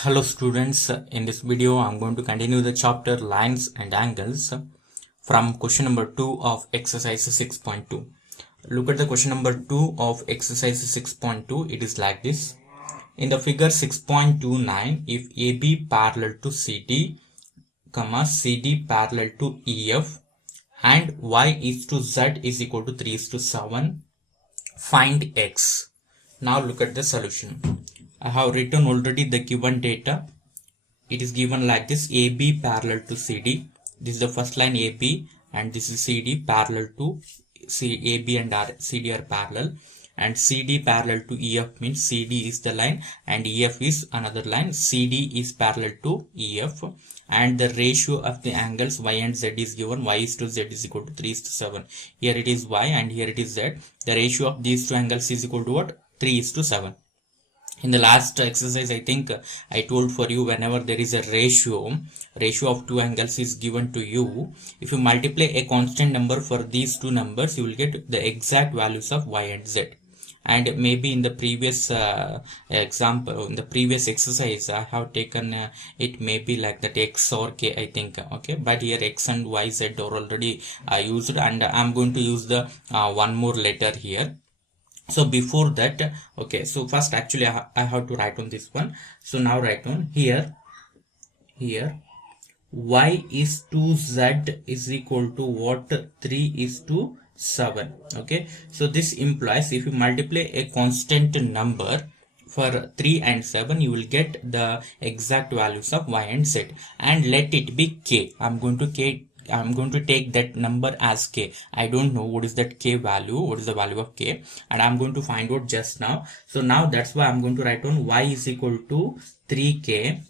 Hello students, in this video I'm going to continue the chapter lines and angles from question number 2 of exercise 6.2. Look at the question number 2 of exercise 6.2. It is like this. In the figure 6.29, if AB parallel to CD, CD parallel to EF and Y is to Z is equal to 3 is to 7, find X. Now look at the solution. I have written already the given data. It is given like this: AB parallel to CD. This is the first line AB, and this is CD parallel to AB and CD are parallel, and CD parallel to EF means CD is the line and EF is another line. CD is parallel to EF, and the ratio of the angles Y and Z is given. Y is to Z is equal to 3 is to 7. Here it is Y and here it is Z. The ratio of these two angles is equal to what? 3 is to 7. In the last exercise, I think I told for you, whenever there is a ratio of two angles is given to you, if you multiply a constant number for these two numbers, you will get the exact values of Y and Z. And maybe in the previous example, in the previous exercise, I have taken it maybe like that X or K, I think. Okay, but here X and Y, Z are already used, and I'm going to use the one more letter here. So before that, okay, so first actually I have to write on this one. So now write on here Y is to Z is equal to what? 3 is to 7. Okay, so this implies if you multiply a constant number for 3 and 7, you will get the exact values of Y and Z, and let it be K. I'm going to take that number as K. I don't know what is that K value, what is the value of K, and I'm going to find out just now. So now that's why I'm going to write on Y is equal to 3K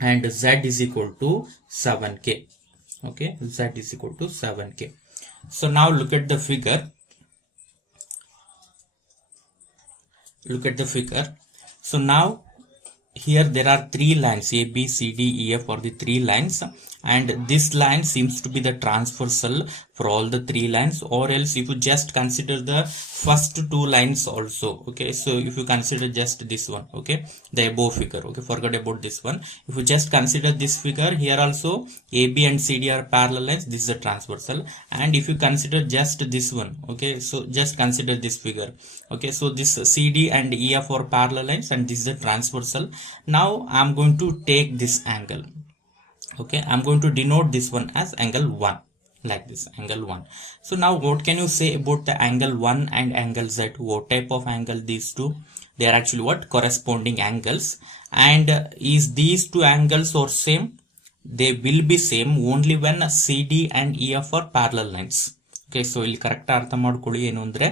and Z is equal to 7K. Okay, Z is equal to 7K. So now look at the figure. So now here there are three lines, A, B, C, D, E, F are the three lines, and this line seems to be the transversal for all the three lines. Or else if you just consider the first two lines also, okay, so if you consider just this one, okay, the above figure, okay, forget about this one. If you just consider this figure, here also AB and CD are parallel lines, this is a transversal. And if you consider just this one, okay, so just consider this figure, okay, so this CD and EF are parallel lines and this is a transversal. Now I'm going to take this angle, okay, I'm going to denote this one as angle 1, like this, angle 1. So now what can you say about the angle 1 and angle Z? What type of angle these two? They are actually what? Corresponding angles. And is these two angles or same? They will be same only when CD and EF are parallel lines. Okay, so ಇಲ್ಲಿ correct ಅರ್ಥ ಮಾಡ್ಕೊಳ್ಳಿ. ಏನು ಅಂದ್ರೆ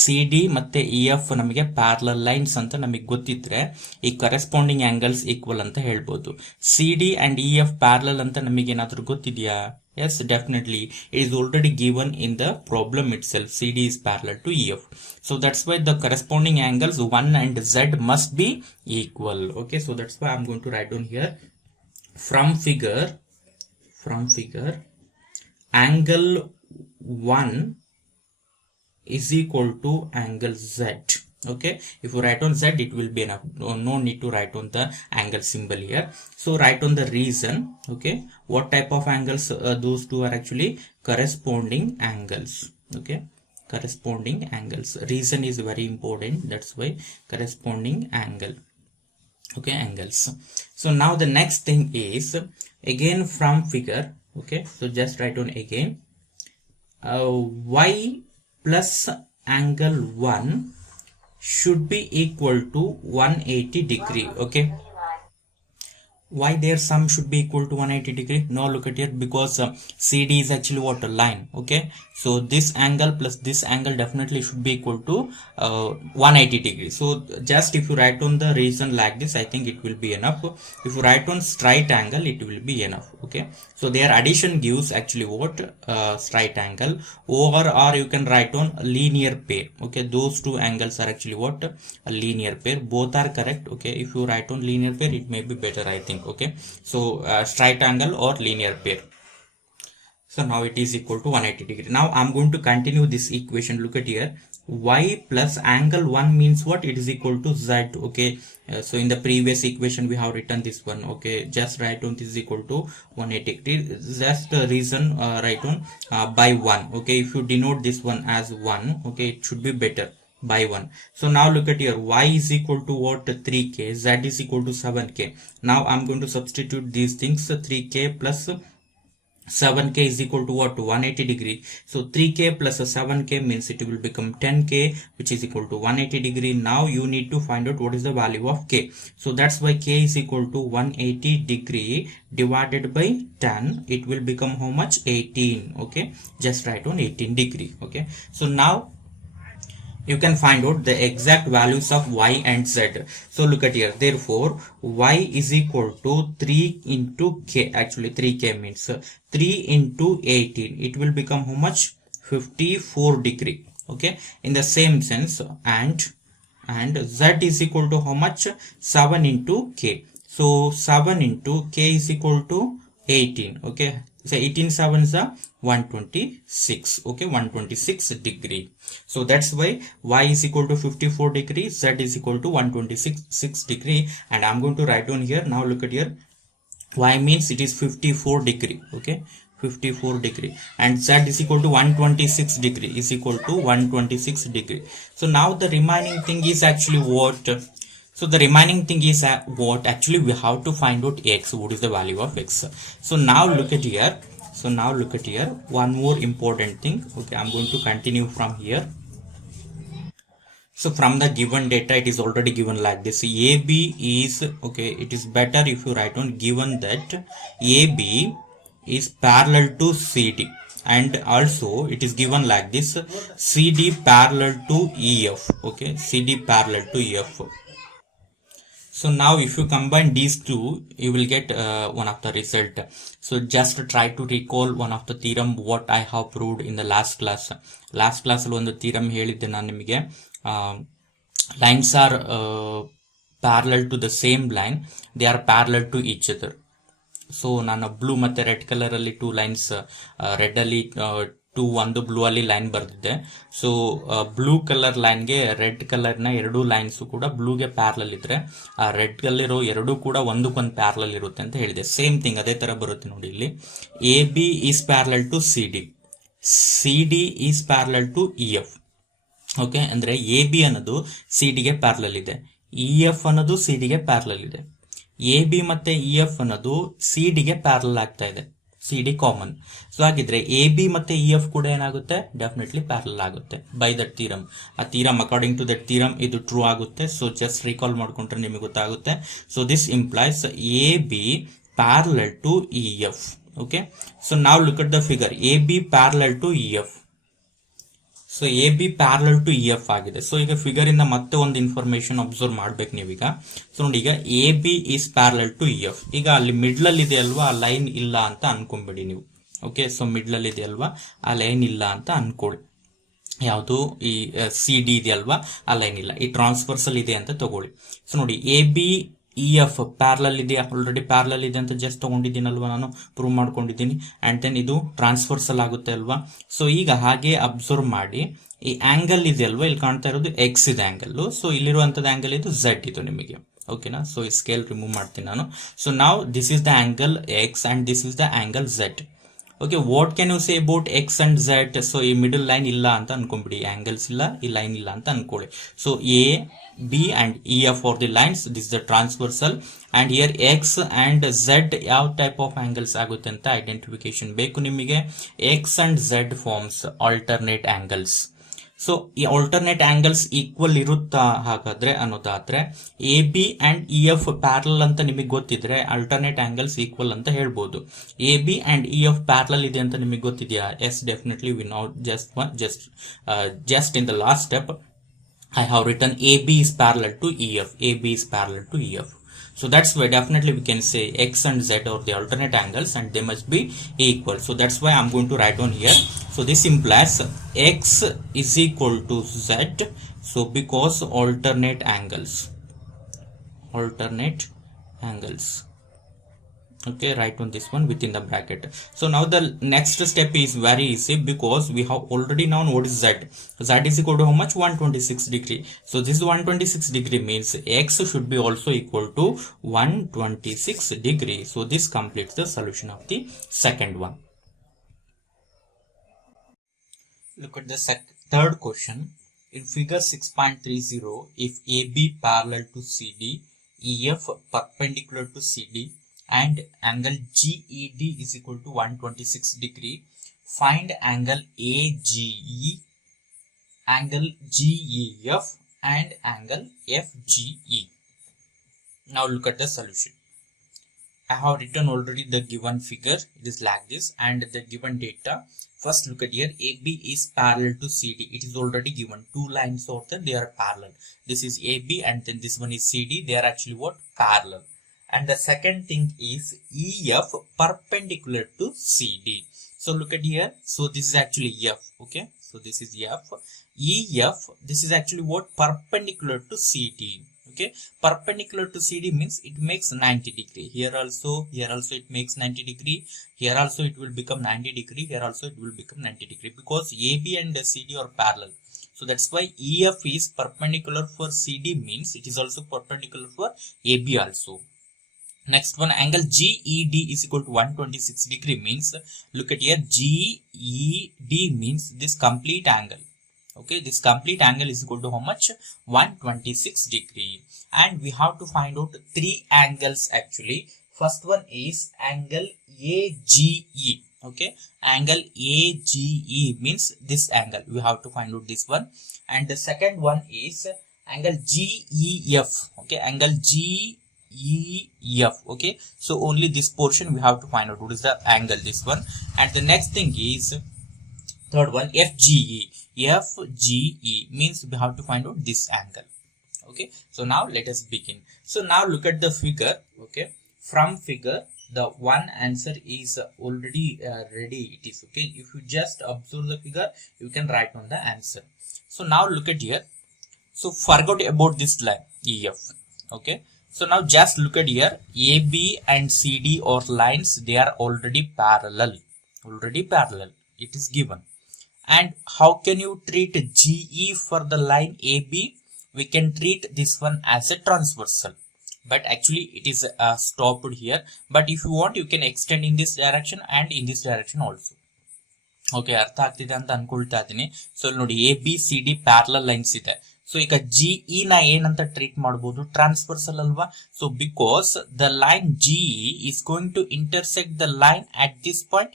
CD ಮತ್ತೆ EF ನಮಗೆ parallel lines ಅಂತ ನಮಗೆ ಗೊತ್ತಿದ್ರೆ ಈ ಕರೆಸ್ಪಾಂಡಿಂಗ್ ಆಂಗಲ್ಸ್ ಈಕ್ವಲ್ ಅಂತ ಹೇಳ್ಬೋದು. CD and EF ಪ್ಯಾರಲಲ್ ಅಂತ ನಮಗೆ ಏನಾದರೂ ಗೊತ್ತಿದೆಯಾ? Yes, definitely. It is already given in the problem itself. CD is parallel to EF. So that's why the corresponding angles 1 and Z must be equal. Okay, so that's why I'm going to write down here from figure angle 1 is equal to angle Z. Okay, if you write on Z, it will be enough. No need to write on the angle symbol here. So write on the reason. Okay, what type of angles? Those two are actually corresponding angles. Okay, corresponding angles. Reason is very important, that's why corresponding angle. Okay, angles. So now the next thing is again from figure. Okay, so just write on again Y plus angle 1 should be equal to 180 degree. Okay, why their sum should be equal to 180 degree? Now look at here, because CD is actually what? A line. Okay, so this angle plus this angle definitely should be equal to 180 degree. So just if you write on the reason like this, I think it will be enough. If you write on straight angle, it will be enough. Okay, so their addition gives actually what? Straight angle. Or you can write on linear pair. Okay, those two angles are actually what? A linear pair. Both are correct. Okay, if you write on linear pair, it may be better, I think. Okay, so straight angle or linear pair. So now it is equal to 180 degree. Now I'm going to continue this equation. Look at here, y plus angle 1 means what? It is equal to z. Okay, so in the previous equation we have written this one. Okay, just write down this is equal to 180 degrees. That's the reason write down by 1. Okay, if you denote this one as 1, okay, it should be better, by 1. So now look at here, y is equal to what? 3k, z is equal to 7k. Now I'm going to substitute these things. 3k plus 7k is equal to what? 180 degree. So 3k plus 7k means it will become 10k, which is equal to 180 degree. Now you need to find out what is the value of k. So that's why k is equal to 180 degree divided by 10. It will become how much? 18. Okay, just write on 18 degree. Okay, so now you can find out the exact values of y and z. So look at here, therefore y is equal to 3 into k. Actually 3k means 3 into 18, it will become how much? 54 degree. Okay, in the same sense, and z is equal to how much? 7 into k. So 7 into k is equal to 18. Okay, so 18 sevens are 126. Okay, 126 degree. So that's why y is equal to 54 degree, z is equal to 126 degree, and I'm going to write down here. Now look at here, y means it is 54 degree. Okay, 54 degree, and z is equal to 126 degree, is equal to 126 degree. So now the remaining thing is actually what? So the remaining thing is what? Actually we have to find out x. What is the value of x? So now look at here. So now look at here, one more important thing. Okay, I'm going to continue from here. So from the given data, it is already given like this. AB is, okay, it is better if you write on, given that AB is parallel to CD, and also it is given like this, CD parallel to EF. Okay, CD parallel to EF. So now if you combine these two, you will get one of the result. So just try to recall one of the theorem what I have proved in the last class. Last class ಅಲ್ಲಿ ಒಂದು theorem ಹೇಳಿದ್ದೆ ನಾನು ನಿಮಗೆ. Lines are parallel to the same line. They are parallel to each other. So ನಾನು blue ಮತ್ತೆ red colour ಅಲ್ಲಿ two lines, red ಅಲ್ಲಿ ಒಂದು ಬ್ಲೂ ಅಲ್ಲಿ ಲೈನ್ ಬರ್ದಿದ್ದೆ. ಸೊ ಬ್ಲೂ ಕಲರ್ ಲೈನ್ಗೆ ರೆಡ್ ಕಲರ್ನ ಎರಡು ಲೈನ್ಸ್ ಕೂಡ ಬ್ಲೂಗೆ ಪ್ಯಾರಲಲ್ ಇದ್ರೆ ಆ ರೆಡ್ ಅಲ್ಲಿರೋ ಎರಡು ಕೂಡ ಒಂದಕ್ಕೊಂದು ಪ್ಯಾರಲಲ್ ಇರುತ್ತೆ ಅಂತ ಹೇಳಿದೆ. ಸೇಮ್ ಥಿಂಗ್ ಅದೇ ತರ ಬರುತ್ತೆ ನೋಡಿ ಇಲ್ಲಿ. A B is parallel to C D, C D is parallel to E F. Okay, ಅಂದ್ರೆ ಎ ಬಿ ಅನ್ನೋದು ಸಿ ಡಿಗೆ ಪ್ಯಾರಲಲ್ ಇದೆ, ಇ ಎಫ್ ಅನ್ನೋದು ಸಿ ಡಿಗೆ ಪ್ಯಾರಲಲ್ ಇದೆ. ಎ ಬಿ ಮತ್ತೆ ಇ ಎಫ್ ಅನ್ನೋದು ಸಿ ಡಿಗೆ ಪ್ಯಾರಲಲ್ ಆಗ್ತಾ ಇದೆ, ಸಿ ಡಿ ಕಾಮನ್. ಸೊ ಹಾಗಿದ್ರೆ ಎ ಬಿ ಮತ್ತೆ ಇ ಎಫ್ ಕೂಡ ಏನಾಗುತ್ತೆ? ಡೆಫಿನೆಟ್ಲಿ ಪ್ಯಾರಲಲ್ ಆಗುತ್ತೆ ಬೈ ದಟ್ ಥೀರಮ್. ಆ theorem according to that theorem ಇದು ಟ್ರೂ ಆಗುತ್ತೆ. ಸೊ ಜಸ್ಟ್ ರೀಕಾಲ್ ಮಾಡ್ಕೊಂಡ್ರೆ ನಿಮಗೆ ಗೊತ್ತಾಗುತ್ತೆ. So this implies A B parallel to E F. Okay, so ನಾವ್ look at the figure. A B parallel to E F. So A B parallel to E F ಆಗಿದೆ. So ಈಗ figure ಇಂದ ಮತ್ತೆ ಒಂದು information observe ಮಾಡ್ಬೇಕು ನೀವೀಗ. So ನೋಡಿ, ಈಗ A B is parallel to E F. ಈಗ ಅಲ್ಲಿ ಮಿಡ್ಲ್ ಅಲ್ಲಿ ಇದೆ ಅಲ್ವಾ, ಆ ಲೈನ್ ಇಲ್ಲ ಅಂತ ಅನ್ಕೊಂಬಿಡಿ ನೀವು. ಓಕೆ, ಸೊ ಮಿಡ್ಲ್ ಅಲ್ಲಿ ಇದೆ ಅಲ್ವಾ, ಆ ಲೈನ್ ಇಲ್ಲ ಅಂತ ಅನ್ಕೊಳ್ಳಿ. ಯಾವುದು? ಈ ಸಿ ಡಿ ಇದೆ ಅಲ್ವಾ, ಆ ಲೈನ್ ಇಲ್ಲ. ಈ ಟ್ರಾನ್ಸ್ಫರ್ಸಲ್ ಇದೆ ಅಂತ ತಗೊಳ್ಳಿ. ಸೊ ನೋಡಿ, A B E F parallel ಇದೆ, ಆಲ್ರೆಡಿ ಪ್ಯಾರಲಲ್ ಇದೆ ಅಂತ ಜಸ್ಟ್ ತಗೊಂಡಿದ್ದೀನಲ್ವಾ, ನಾನು ಪ್ರೂವ್ ಮಾಡ್ಕೊಂಡಿದ್ದೀನಿ. ಅಂಡ್ ದೆನ್ ಇದು ಟ್ರಾನ್ಸ್ಫರ್ಸಲ್ ಆಗುತ್ತೆ ಅಲ್ವಾ. ಸೊ ಈಗ ಹಾಗೆ ಅಬ್ಸರ್ವ್ ಮಾಡಿ, ಈ ಆಂಗಲ್ ಇದೆ ಅಲ್ವಾ, ಇಲ್ಲಿ ಕಾಣ್ತಾ ಇರೋದು ಎಕ್ಸ್ ಇದೆ ಆಂಗಲ್. ಸೊ ಇಲ್ಲಿರುವಂತದ್ದು ಆಂಗಲ್ ಇದು ಝೆಡ್ ಇದು ನಿಮಗೆ. ಓಕೆನಾ? ಸೊ ಈ ಸ್ಕೇಲ್ ರಿಮೂವ್ ಮಾಡ್ತೀನಿ ನಾನು. ಸೊ ನಾವ್ this is the angle X and this is the angle Z. Okay, what can you say about X and Z? So ಈ ಮಿಡಲ್ ಲೈನ್ ಇಲ್ಲ ಅಂತ ಅನ್ಕೊಂಬಿಡಿ, ಆಂಗಲ್ಸ್ ಇಲ್ಲ, ಈ ಲೈನ್ ಇಲ್ಲ ಅಂತ ಅನ್ಕೊಳ್ಳಿ. So A B and E F are the lines, this the transversal. And here X and Z ಯಾವ type of angles ಆಗುತ್ತೆ ಅಂತ ಐಡೆಂಟಿಫಿಕೇಶನ್ ಬೇಕು ನಿಮಗೆ. X and Z forms alternate angles. So ಈ ಆಲ್ಟರ್ನೇಟ್ ಆಂಗಲ್ಸ್ ಈಕ್ವಲ್ ಇರುತ್ತಾ ಹಾಗಾದ್ರೆ ಅನ್ನೋದಾದ್ರೆ, A B and E F parallel ಅಂತ ನಿಮಗೆ ಗೊತ್ತಿದ್ರೆ ಆಲ್ಟರ್ನೇಟ್ ಆಂಗಲ್ಸ್ ಈಕ್ವಲ್ ಅಂತ ಹೇಳ್ಬೋದು. A B and E F parallel ಇದೆ ಅಂತ ನಿಮಗೆ ಗೊತ್ತಿದೆಯಾ? Yes, definitely. We know just in the last step I have written AB is parallel to EF. AB is parallel to EF. So that's why definitely we can say X and Z are the alternate angles and they must be equal. So that's why I'm going to write on here. So this implies X is equal to Z. So because alternate angles. Okay, write on this one within the bracket. So now the next step is very easy because we have already known what is z. Z is equal to how much? 126 degree. So this 126 degree means x should be also equal to 126 degree. So this completes the solution of the second one. Look at the third question. In figure 6.30, if AB parallel to CD, EF perpendicular to CD, and angle GED is equal to 126 degree, find angle AGE, angle GEF, and angle FGE. Now look at the solution. I have written already the given figure. It is like this, and the given data. First look at here. AB is parallel to CD. It is already given. Two lines are there. They are parallel. This is AB and then this one is CD. They are actually what? Parallel. And the second thing is EF perpendicular to CD. So look at here. So this is actually F. Okay. So this is F. EF. This is actually what? Perpendicular to CD. Okay, perpendicular to CD means it makes 90 degree. Here also it makes 90 degree. Here also it will become 90 degree. Here also it will become 90 degree because AB and CD are parallel. So that's why EF is perpendicular for CD means it is also perpendicular for AB also. Next one, angle GED is equal to 126 degree means, look at here, GED means this complete angle. Okay, this complete angle is equal to how much? 126 degree. And we have to find out three angles actually. First one is angle AGE. Okay, angle AGE means this angle. We have to find out this one. And the second one is angle GEF. Okay, angle GEF. Okay, so only this portion we have to find out what is the angle, this one. And the next thing is third one, FGE. FGE means we have to find out this angle. Okay, so now let us begin. So now look at the figure. Okay, from figure the one answer is already ready. It is okay. If you just observe the figure, you can write on the answer. So now look at here. So forget about this line EF. Okay, so now just look at here. AB and CD or lines, they are already parallel. Already parallel. It is given. And how can you treat GE for the line AB? We can treat this one as a transversal. But actually it is stopped here. But if you want, you can extend in this direction and in this direction also. Okay, ಅರ್ಥ ಆಗ್ತಿದೆ ಅಂತ ಅನ್ಕೊಳ್ತಾ ಇದೀನಿ. So ನೋಡಿ ABCD parallel lines ಇದೆ. So ಈಗ GE ನ ಏನಂತ treat ಮಾಡಬಹುದು? ಟ್ರಾನ್ಸ್ವರ್ಸಲ್ ಅಲ್ವಾ? So because the line GE is going to intersect the line at this point.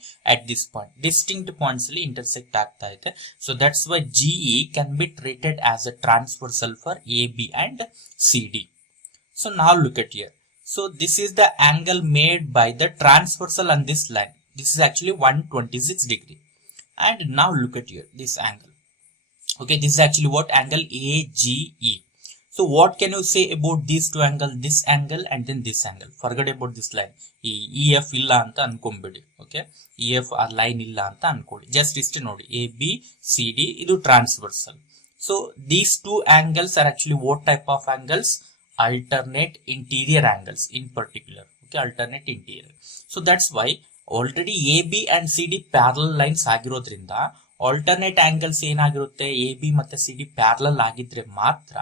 Distinct points ಅಲ್ಲಿ intersect ಆಗ್ತಾ ಇದೆ. So that's why GE can be treated as a transversal for AB and CD. So now look at here. So this is the angle made by the transversal on this line. This is actually 126 degree. And now look at here, this angle. Okay, this is actually what? Angle AGE. So what can you say about these two angles? This angle and then this angle. Forget about this line. EF illa anta ankombedi. Okay, EF or line illa anta ankoli. Just isti nodi. ABCD idu transversal. So these two angles are actually what type of angles? Alternate interior angles in particular. Okay, alternate interior. So that's why already AB and CD parallel lines ಆಗಿರೋದ್ರಿಂದ alternate angles ಏನಾಗಿರುತ್ತೆ? AB ಮತ್ತೆ CD parallel ಆಗಿದ್ರೆ ಮಾತ್ರ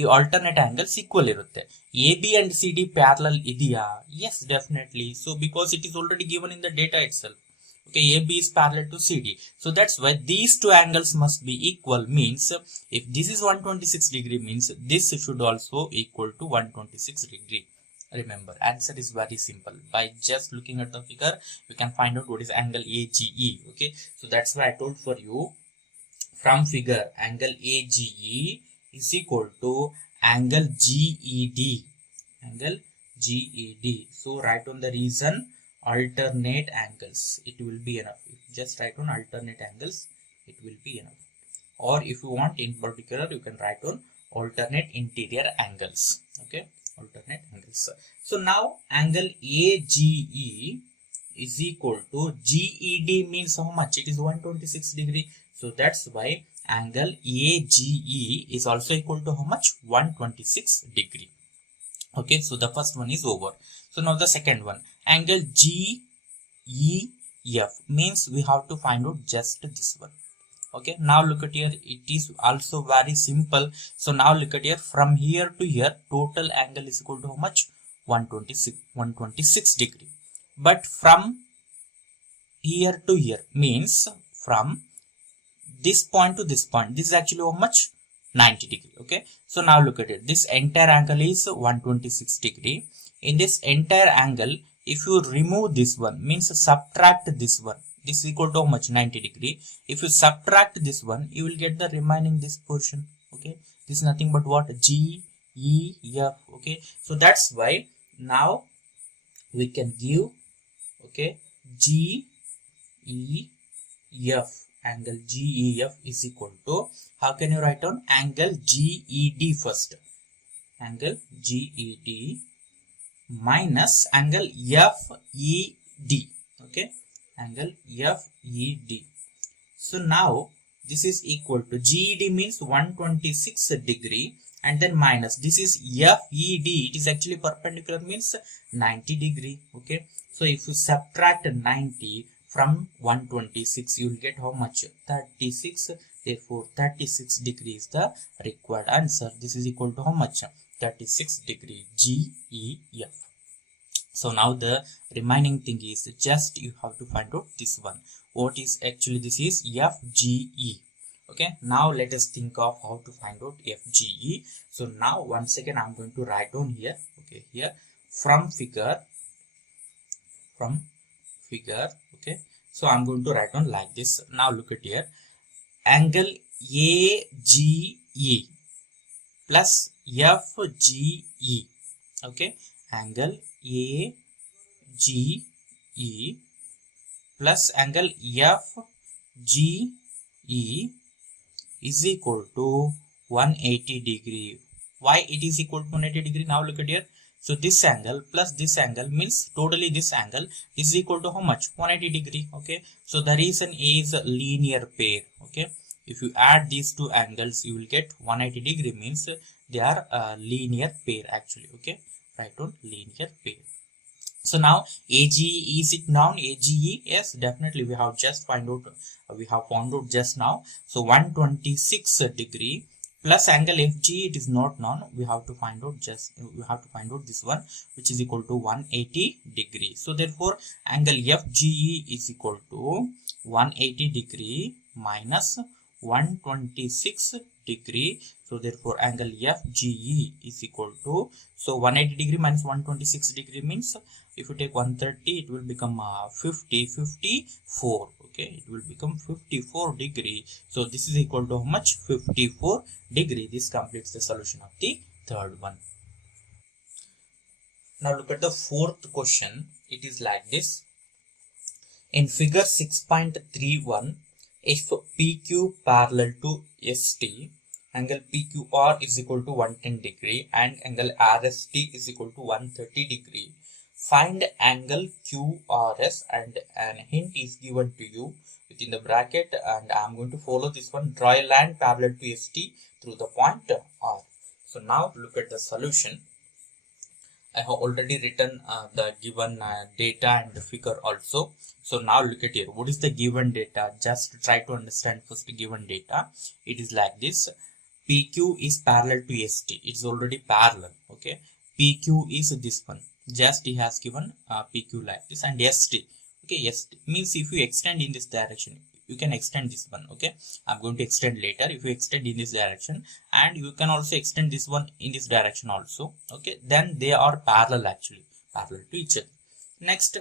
ಈ alternate angles equal ಇರುತ್ತೆ. AB and CD parallel ಇದೆಯಾ? Yes, definitely. So because it is already given in the data itself. Okay, AB is parallel to CD. So that's why these two angles must be equal, means if this is 126 degree means this should also equal to 126 degree. Remember, answer is very simple. By just looking at the figure, you can find out what is angle AGE. Okay, so that's why I told for you from figure angle AGE is equal to angle GED. Angle GED. So write on the reason alternate angles. It will be enough. If you just write on alternate angles, it will be enough. Or if you want in particular, you can write on alternate interior angles. Okay, alternate angles. So now angle AGE is equal to GED means how much? It is 126 degree. So that's why angle AGE is also equal to how much? 126 degree. Okay, so the first one is over. So now the second one, angle GEF, means we have to find out just this one. Okay, now look at here, it is also very simple. So now look at here, from here to here total angle is equal to how much? 126 degree. But from here to here means from this point to this point, this is actually how much? 90 degree. Okay, so now look at it, this entire angle is 126 degree. In this entire angle, if you remove this one, means subtract this one, this is equal to how much? 90 degree. If you subtract this one, you will get the remaining this portion. Okay, this is nothing but what? GEF. Okay, so that's why now we can give, okay, GEF, angle GEF is equal to, how can you write down? Angle GED first, angle GED minus angle FED. Okay, angle FED. So now this is equal to, GED means 126 degree, and then minus this is FED, it is actually perpendicular, means 90 degree. Okay, so if you subtract 90 from 126, you will get how much? 36. Therefore 36 degree is the required answer. This is equal to how much? 36 degree, GEF. So now the remaining thing is just you have to find out this one. What is actually, this is FGE. Okay, now let us think of how to find out FGE. So now once again I'm going to write down here. Okay, here from figure. Okay, so I'm going to write down like this. Now look at here, angle AGE plus FGE. Okay, angle AGE plus angle FGE is equal to 180 degree. Why it is equal to 180 degree? Now look at here. So this angle plus this angle means totally this angle is equal to how much? 180 degree. Okay, so the reason is a linear pair. Okay, if you add these two angles, you will get 180 degree, means they are a linear pair actually. Okay, write down linear pair. So now AGE, is it known? AGE, yes, definitely we have just found out just now. So 126 degree plus angle FGE, it is not known. We have to find out this one, which is equal to 180 degree. So therefore angle FGE is equal to 180 degree minus 126 degree. So therefore angle FGE is equal to, so 180 degree minus 126 degree means, if you take 130, it will become 54. Okay, it will become 54 degree. So this is equal to how much? 54 degree. This completes the solution of the third one. Now look at the fourth question. It is like this. In figure 6.31, if PQ parallel to ST, angle PQR is equal to 110 degree and angle RST is equal to 130 degree. Find angle QRS, and an hint is given to you within the bracket, and I am going to follow this one. Draw a line parallel to ST through the point R. So now look at the solution. I have already written the given data and the figure also. So now look at here. What is the given data? Just try to understand first the given data. It is like this. PQ is parallel to ST. It is already parallel. Okay. PQ is this one. Just he has given PQ like this, and ST. Okay, ST means if you extend in this direction, you can extend this one. Okay, I'm going to extend later. If you extend in this direction, and you can also extend this one in this direction also. Okay, then they are parallel, actually parallel to each other. Next,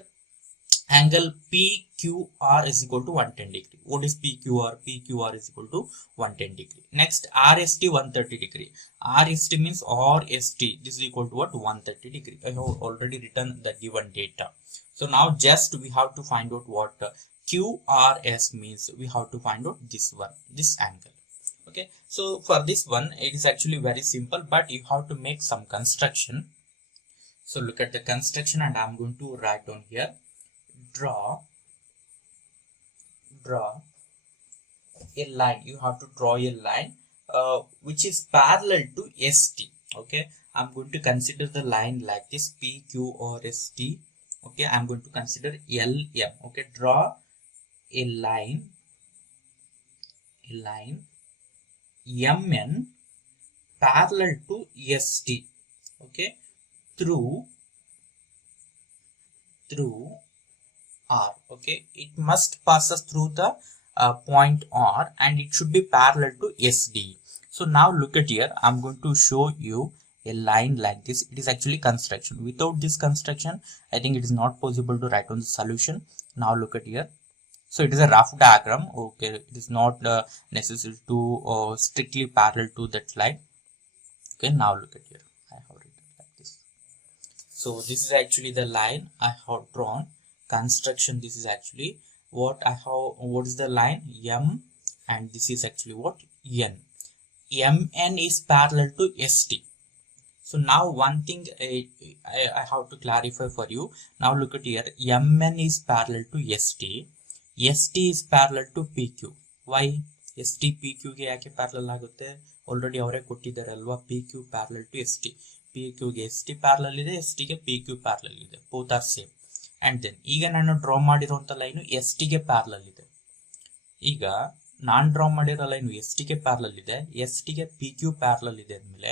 angle PQR is equal to 110 degree. What is PQR? PQR is equal to 110 degree. Next, RST 130 degree. RST means RST. This is equal to what? 130 degree. I have already written the given data. So now just we have to find out what QRS means. We have to find out this one, this angle. Okay. So for this one, it is actually very simple, but you have to make some construction. So look at the construction, and I am going to write down here. Draw a line. You have to draw a line which is parallel to ST. Okay, I'm going to consider the line like this, P, Q or S, T. Okay, I'm going to consider L, M. Okay, draw a line MN parallel to ST. Okay, through R. Okay, it must pass us through the point R, and it should be parallel to SD. So now look at here, I'm going to show you a line like this. It is actually construction. Without this construction, I think it is not possible to write on the solution. Now look at here. So it is a rough diagram. Okay, it is not necessary to strictly parallel to that line. Okay, now look at here. I have written like this. So this is actually the line I have drawn. Construction, this is actually what I have. What is the line? M, and this is actually what? N. MN is parallel to ST. So now one thing I have to clarify for you. Now look at here. MN is parallel to ST. ST is parallel to PQ. Why? ST PQ ಗೆ ಯಾಕೆ parallel ಆಗುತ್ತೆ? Already ಅವರೇ ಕೊಟ್ಟಿದ್ದಾರೆ ಅಲ್ವಾ, PQ parallel to ST. PQ ಗೆ ST parallel ಇದೆ, ST ಗೆ PQ parallel ಇದೆ. Both are same. And then ಈಗ ನಾನು ಡ್ರಾ ಮಾಡಿರುವಂತ ಲೈನು ST ಗೆ ಪ್ಯಾರಲಲ್ ಇದೆ. ಈಗ ನಾನು ಡ್ರಾ ಮಾಡಿರೋ ಲೈನು ST ಗೆ ಪ್ಯಾರಲಲ್ ಇದೆ, ST ಗೆ PQ ಪ್ಯಾರಲಲ್ ಇದೆ ಅಂದಮೇಲೆ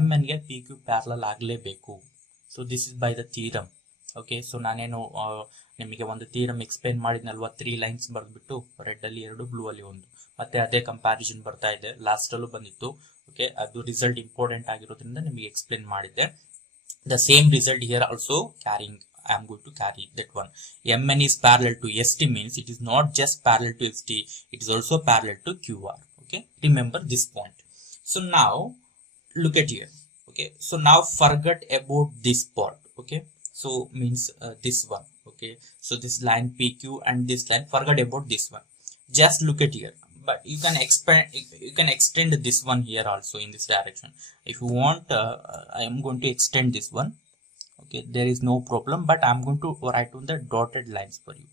MN ಗೆ PQ ಪ್ಯಾರಲಲ್ ಆಗಲೇಬೇಕು. So this is by the theorem. Okay, so ನಾನೇನು ನಿಮಗೆ ಒಂದು ಥಿಯರಮ್ ಎಕ್ಸ್ಪ್ಲೈನ್ ಮಾಡಿದ್ನಲ್ವಾ, 3 ಲೈನ್ಸ್ ಬರೆದ್ಬಿಟ್ಟು ರೆಡ್ ಅಲ್ಲಿ 2, ಬ್ಲೂ ಅಲ್ಲಿ 1, ಮತ್ತೆ ಅದೇ ಕಂಪ್ಯಾರಿಸನ್ ಬರ್ತಾ ಇದೆ, ಲಾಸ್ಟ್ ಅಲ್ಲೂ ಬಂದಿತ್ತು. ಓಕೆ, ಅದು ರಿಸಲ್ಟ್ ಇಂಪಾರ್ಟೆಂಟ್ ಆಗಿರೋದ್ರಿಂದ ನಿಮಗೆ ಎಕ್ಸ್ಪ್ಲೈನ್ ಮಾಡಿದ್ದೆ. The same result here also carrying. I am going to carry that one. MN is parallel to ST means it is not just parallel to ST, it is also parallel to QR. Okay, remember this point. So now look at here. Okay, so now forget about this part. Okay, so means this one. Okay, so this line PQ and this line, forget about this one. Just look at here. But you can expand, you can extend this one here also in this direction. If you want, I am going to extend this one. Okay, there is no problem, but I'm going to write on the dotted lines for you.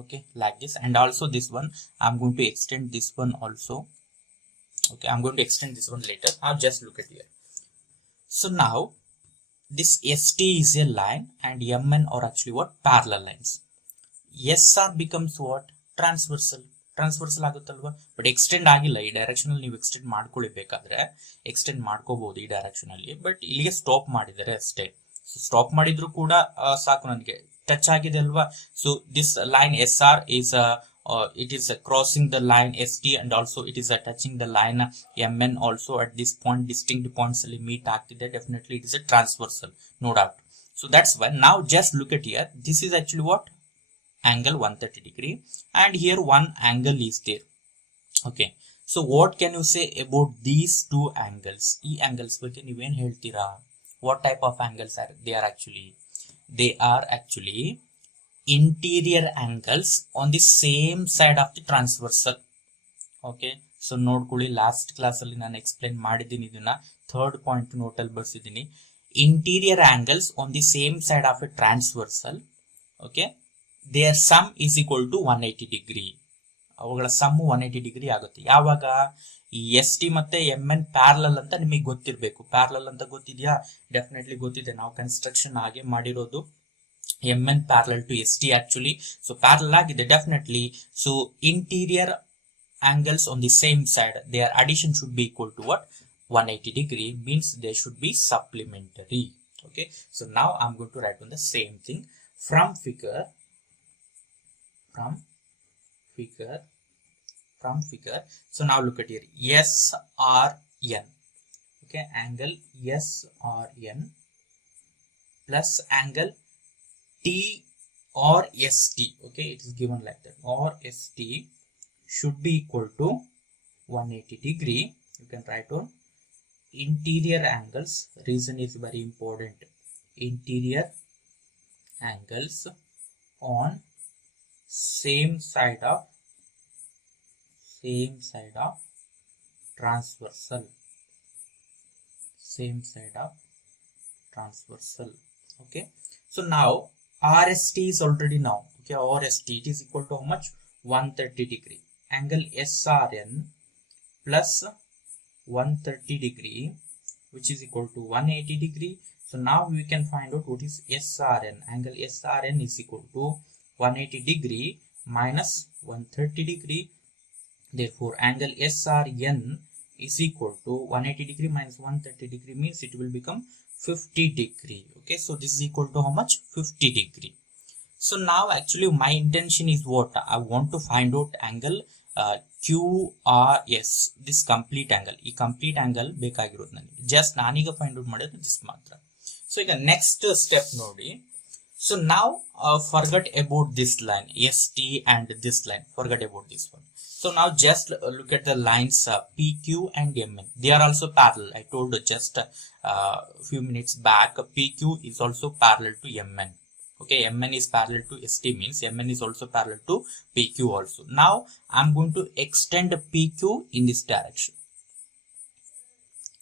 Okay, like this. And also this one, I'm going to extend this one also. Okay, I'm going to extend this one later. Now just look at here. So now this ST is a line and MN are actually what? Parallel lines. SR becomes what? Transversal. Transversal ಆಗುತ್ತಲ್ವಾ, but extend ಆಗಿಲ್ಲ. ಈ direction ಅಲ್ಲಿ ನೀವು extend ಮಾಡ್ಕೊಳ್ಬೇಕಾದ್ರೆ extend ಮಾಡ್ಕೋಬಹುದು ಈ direction ಅಲ್ಲಿ, but ಇಲ್ಲಿಗೆ stop ಮಾಡಿದ್ದಾರೆ ಅಷ್ಟೇ. ಸೊ ಸ್ಟಾಪ್ ಮಾಡಿದ್ರು ಕೂಡ ಸಾಕು, ನನಗೆ ಟಚ್ ಆಗಿದೆ ಅಲ್ವಾ. So this line SR is it is crossing the line ST and also it is touching the line MN also at this point. Distinct points ಅಲ್ಲಿ meet ಆಗ್ತಿದೆ. Definitely it is a transversal, no doubt. So that's why now just look at here. This is actually what? Angle 130 degree, and here one angle is there. Okay, so what can you say about these two angles? E angles ಬಗ್ಗೆ ನೀವೇನ್ ಹೇಳ್ತೀರಾ? What type of angles are they? Are actually they are actually interior angles on the same side of the transversal. Okay, so ನೋಡ್ಕೊಳ್ಳಿ, last class ಅಲ್ಲಿ ನಾನು explain ಮಾಡಿದ್ದೀನಿ ಇದನ್ನ. 3rd point note ಅಲ್ಲಿ ಬರ್ಸಿದ್ದೀನಿ. Interior angles on the same side of a transversal. Okay, their sum is equal to 180 degree. ಅವುಗಳ some 180 degree ಆಗುತ್ತೆ. ಯಾವಾಗ? ಈ ST ಮತ್ತೆ MN ಪ್ಯಾರಲಲ್ ಅಂತ ನಿಮಗೆ ಗೊತ್ತಿರಬೇಕು. ಪ್ಯಾರಲಲ್ ಅಂತ ಗೊತ್ತಿದೆಯಾ? ಡೆಫಿನೆಟ್ಲಿ ಗೊತ್ತಿದೆ, ನಾವು ಕನ್ಸ್ಟ್ರಕ್ಷನ್ ಹಾಗೆ ಮಾಡಿರೋದು. MN parallel to ST actually. So parallel ಆಗಿದೆ definitely. So interior angles on the same side, their addition should be equal to what? 180 degree, means they should be supplementary. Okay, so now I'm going to write on the same thing from figure. So now look at here, SRN. Okay, angle SRN plus angle T or ST. Okay, it is given like that, or ST should be equal to 180 degree. You can write on interior angles. Reason is very important. Interior angles on same side of transversal. Okay, so now RST is already now. Okay, RST, it is equal to how much? 130 degree. Angle SRN plus 130 degree, which is equal to 180 degree. So now we can find out what is SRN. Angle SRN is equal to 180 degree minus 130 degree. Therefore, angle SRN is equal to 180 degree minus 130 degree means it will become 50 degree. Okay, so this is equal to how much? 50 degree. So now actually my intention is what? I want to find out angle QRS, this complete angle. ಈ complete angle ಬೇಕಾಗಿರೋದು ನನಗೆ. Just ನಾನೀಗ find out ಮಾಡೋದು this ಮಾತ್ರ. So ಈಗ next step ನೋಡಿ. So now forget about this line ST and this line. Forget about this one. So now just look at the lines PQ and MN. They are also parallel. I told just few minutes back PQ is also parallel to MN. Okay, MN is parallel to ST means MN is also parallel to PQ also. Now I'm going to extend PQ in this direction.